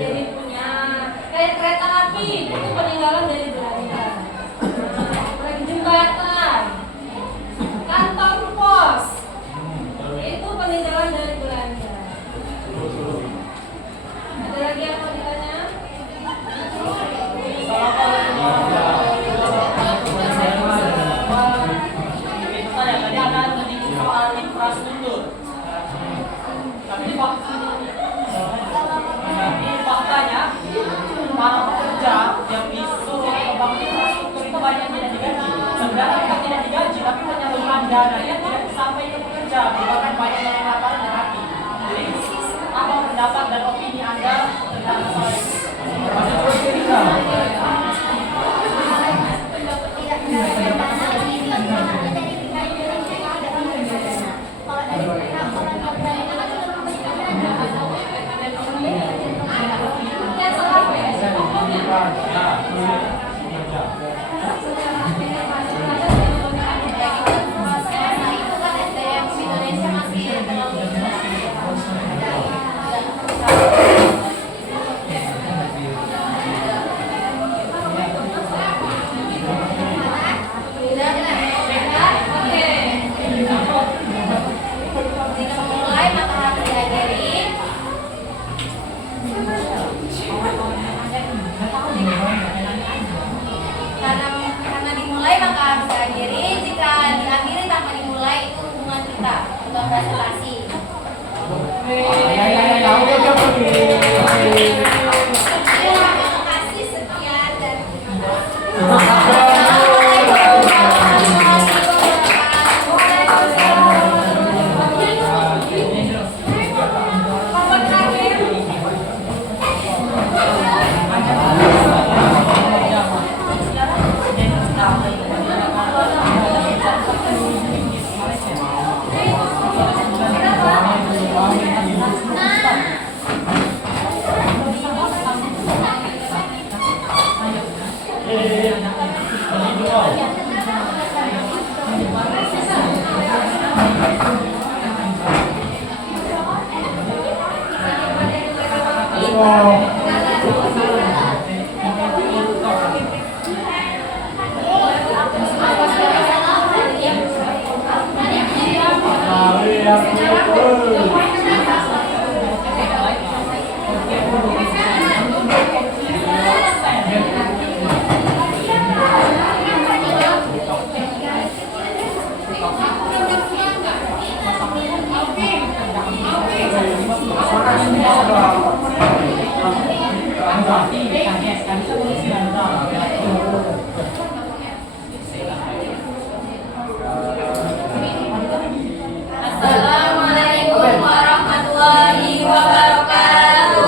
jadi punya. Kayak kereta api itu peninggalan dari Belanda. Lagi jembatan, kantor pos itu peninggalan dari Belanda. Ada lagi yang mau ditanya? Tadi ada sedikit soal infrastruktur. Tapi faktanya para pekerja yang disuruh membangun infrastruktur itu banyak yang tidak digaji. Sebenarnya mereka tidak digaji, tapi penyaluran dananya tidak sampai ke pekerja. Bahkan banyak yang lapar dan hati. Jadi apa pendapat dan opini Anda tentang masalah itu? Karena dimulai maka harus diakhiri. Jika diakhiri tanpa dimulai itu hubungan kita, bukan presentasi. Terima kasih, sekian dan Assalamualaikum warahmatullahi wabarakatuh.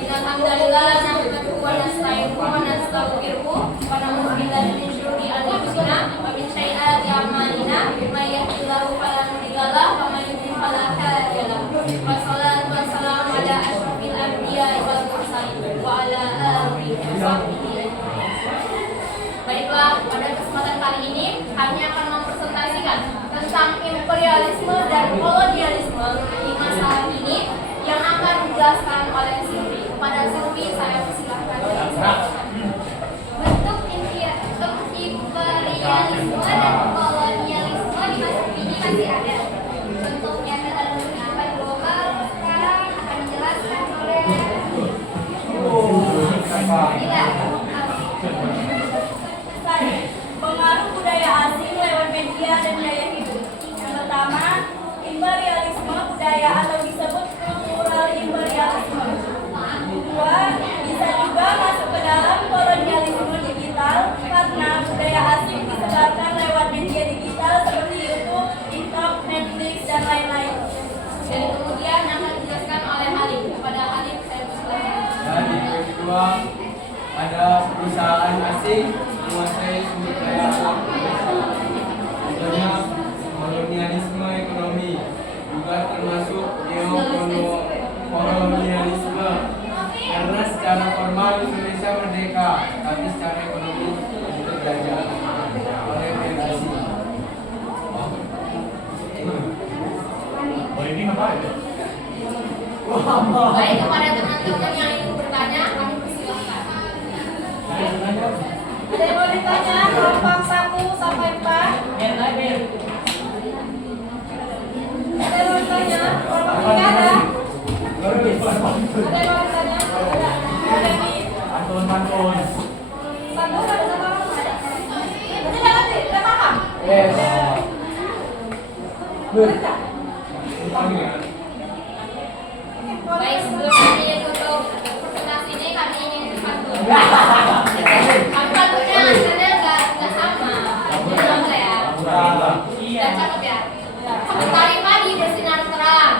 Innal hamdalillah nahmaduhu wa nasta'inuhu wa nastaghfiruhu wa na'udzu billahi min syururi anfusina wa min sayyiati a'malina may yahdihillahu fala mudilla lahu wa may yudlil fala hadiya lahu. Wassalatu wassalamu ala asyrofil anbiya'i wal mursalin wa ala alihi wa sahbihi ajma'in. Baiklah, pada kesempatan kali ini kami akan mempresentasikan tentang imperialisme dan kolonialisme di masa ini yang akan dijelaskan oleh Silvi. Kepada Silvi, saya persilahkan. Bentuk imperialisme dan kolonialisme di masa ini masih ada. Bentuknya dalam kehidupan global sekarang akan dijelaskan oleh pengaruh budaya asing lewat media dan gaya hidup. Yang pertama, imperialisme budaya atau disebut kultural imperialisme. Kedua, bisa juga masuk ke dalam kolonialisme digital karena budaya asing disebarkan lewat media digital seperti YouTube, TikTok, Netflix, dan lain-lain. Dan kemudian akan dijelaskan oleh Halim. Kepada Halim saya persilakan. Dan yang kedua, ada perusahaan asing menguasai sumber daya alam Indonesia. Contohnya kolonialisme ekonomi, juga termasuk neokolonialisme. Karena secara formal Indonesia merdeka, tapi secara ekonomi terjajah oleh federasi. Baik, kepada teman-teman yang ingin bertanya, kami persilahkan. Ada yang mau ditanya? Kelompok 1 sampai 4. Ada yang mau ditanya? Kelompok 3 ada? Ada yang mau ditanya? Ada nih. Pantun. Satu ada satu orang ada. Nanti jangan sih, udah paham. Yes. Baca. Baik, sebelum kami tutup presentasi ini, kami ingin berpantun. Kami pantunnya sebenarnya nggak sama. Sama ya. Dan cakep ya. Mentari pagi bersinar terang.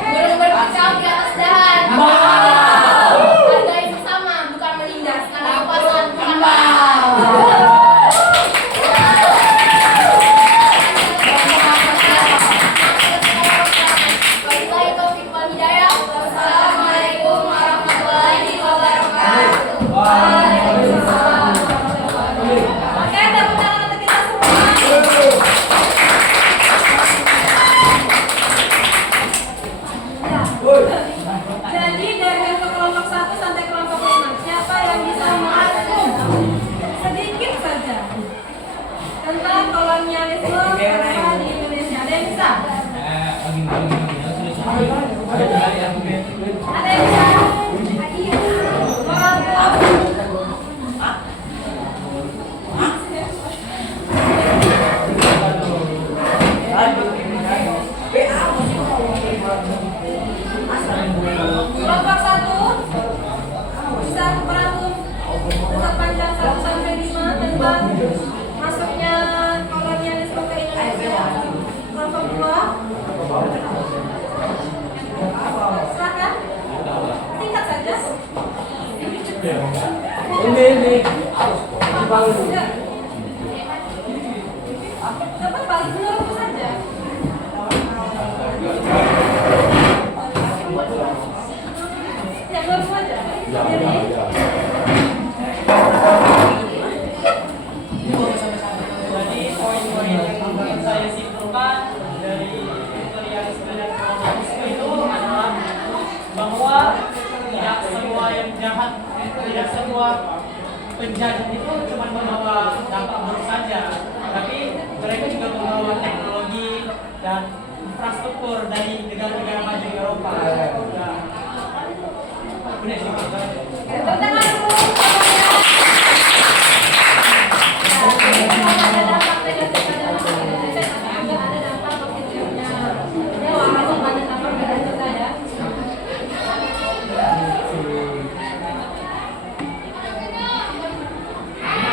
Burung berkicau di atas dahan. Harga yang sama, bukan menindas. Karena kekuasaan bukan barang. Wabillahi taufiq wal hidayah. Wassalamualaikum warahmatullahi wabarakatuh. Oke, tepuk tangan untuk kita semua. Jadi dari kelompok 1 sampai kelompok 5, siapa yang bisa merangkum sedikit saja tentang kolonialisme perempuan di Indonesia? Ada yang bisa? Ada yang bisa? Merangkum. Kelompok 1 bisa merangkum sepanjang 1 sampai 5 tentang masuknya kolonialisme ke Indonesia. Kelompok 2 silakan, singkat saja. Ini. Ya. Dapat balik menurutku saja. Ya, menurutku aja. Jadi, Jadi poin-poin yang ingin saya simpulkan dari imperialisme dan kolonialisme itu adalah bahwa tidak semua yang jahat, tidak semua penjajah itu cuma membawa dampak buruk saja, tapi mereka juga membawa teknologi dan infrastruktur dari negara-negara maju di Eropa. Ya. Benar sih, Pak. tepuk tangan dulu. Ada dampak negatif pada Indonesia, tapi juga ada dampak positifnya. Ya, walaupun banyak dampak negatifnya ya.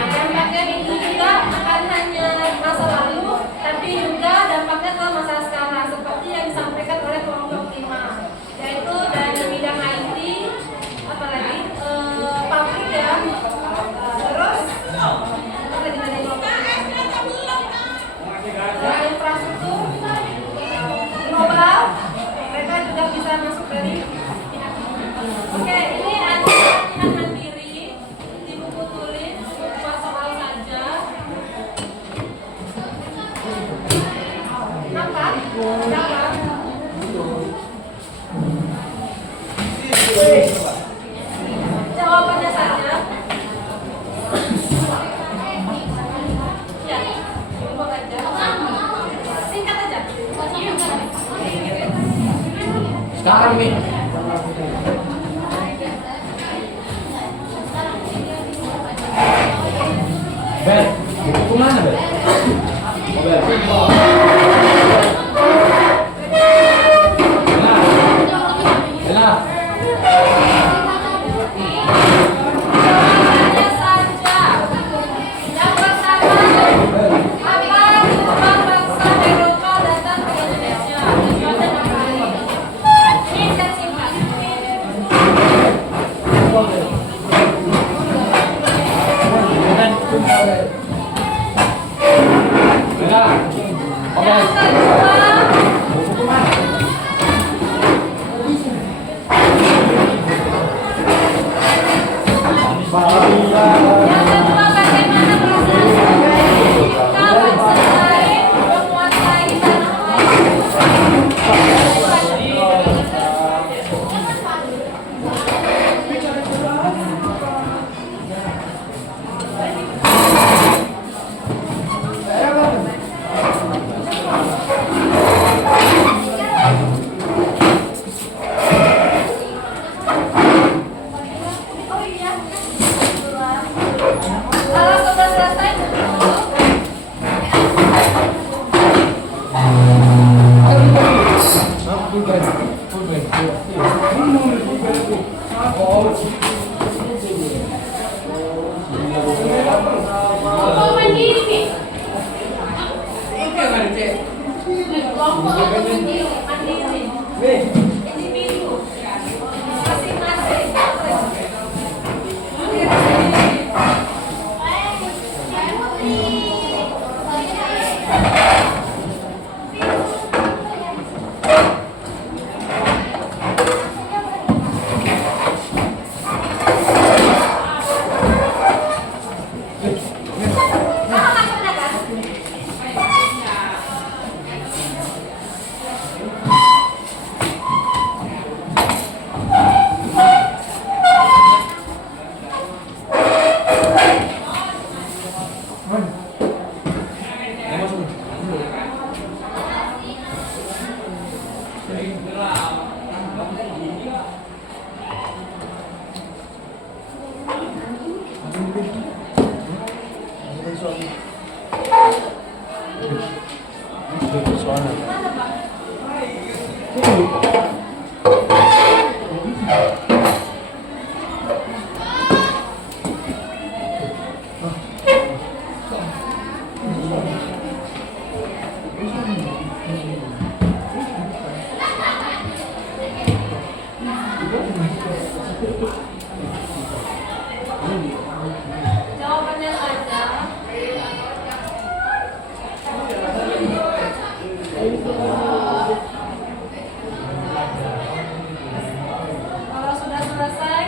Dampaknya ini juga bukan hanya masa lalu, tapi juga dampaknya ke masa sekarang, seperti yang disampaikan oleh kelompok 5, yaitu dari bidang IT, apalagi pabrik ya, terus apa lagi dari kelompok 5? Dari infrastruktur global, mereka juga bisa masuk dari pihak ini. Oke, ini ada latihan mandiri di buku tulis untuk buat soal saja. Apa? Jawab. Jawabannya saja. Ya, buat aja. Singkat aja. Sekarang nih. Bel, buku mana Bel? Bel. Bella. Jawabannya saja. Yang pertama, apa tujuan bangsa Eropa datang ke Indonesia? Tujuannya ngapain? Ini saya simpulkan. mandiri, individu, masing-masing. Jawabannya saja. Kalau sudah selesai,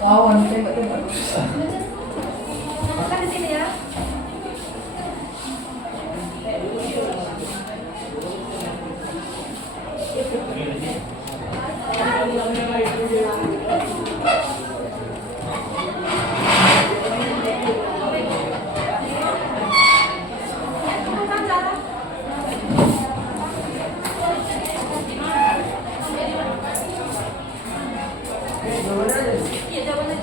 Lawan tembak-tembak. makan di sini ya. Iya, jawabannya.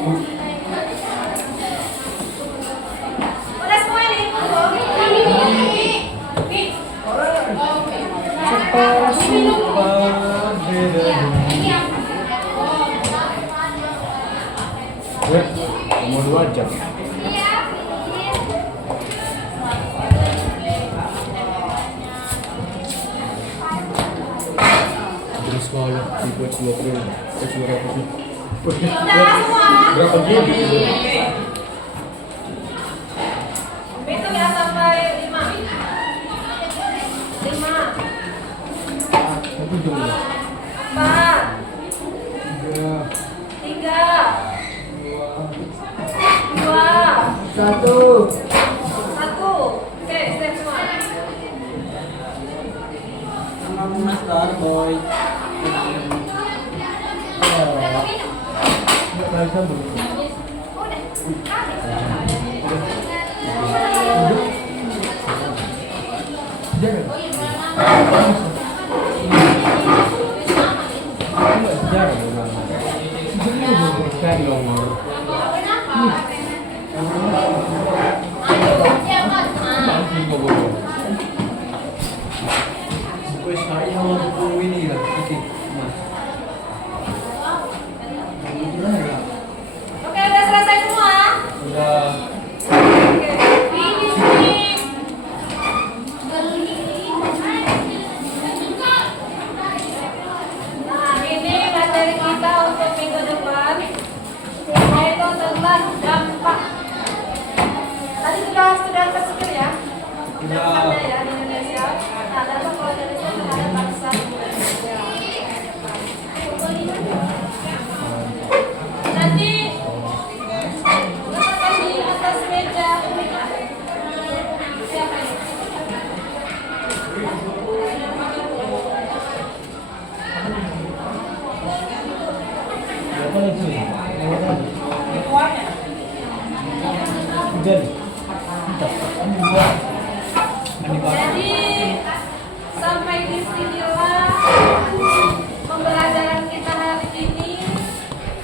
Udah semua ini. Mau 2 jam. Terus kalau dibuat 20 Udah semua. berapa jam? Hitung ya sampai 5. 5, Satu jam. 4, 3, 3, 2, 1. 1. Oke, siap semua. Master boy. Nggak bisa belum. Jangan. Jangan nomor. Wes saya mau buku ini lah, oke. Oke, udah selesai semua. Udah. Oke. Nah, ini materi kita untuk minggu depan, yaitu tentang dampak. Tadi sudah tersikir ya? Dampaknya ya di Indonesia. Nah, dampak kolonialisme terhadap bangsa Indonesia. Nanti letakkan di atas meja. Siapa ini? Berapa lagi? Hujan. Jadi sampai di sinilah pembelajaran kita hari ini.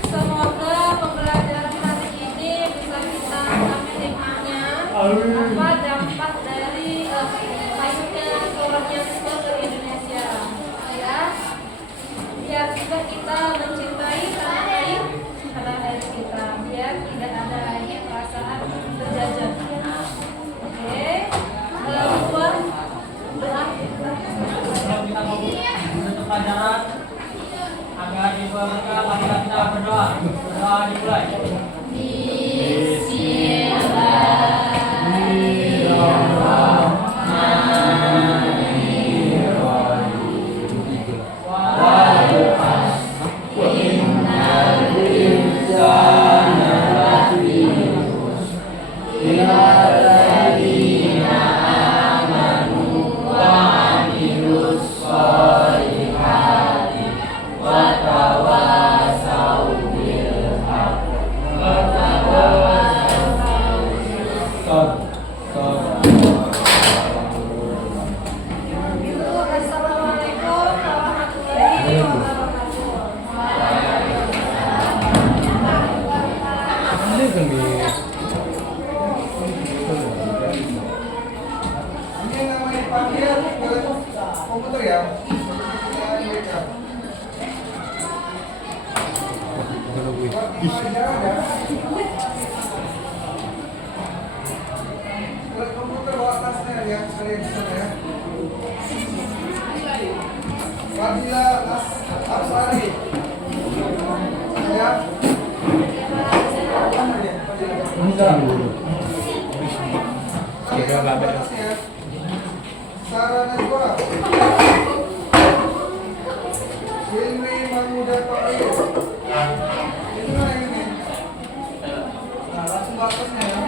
Semoga pembelajaran hari ini bisa kita ambil hikmahnya. Apa dampak dari masuknya kolonialisme ke Indonesia? Ya, biar juga kita mencintai tanah air kita, biar tidak ada lagi perasaan terjajah. Oke, doa. Sebelum kita menutup pelajaran, agar diberkati, marilah kita berdoa. Berdoa dimulai. Assalamualaikum warahmatullahi wabarakatuh. Ini kan di Ini namanya dipanggil ke komputer ya. kalau gue. Ke komputer bawa tasnya ya, sekalian di sana ya. Fadila Asari. Ya. Mana dia? Fadila. dulu. Kira nggak ada. Tasnya. Sarah Najwa. Hilmi Mahmuda Fahir. Ini mana ini? Nah, langsung batasnya ya.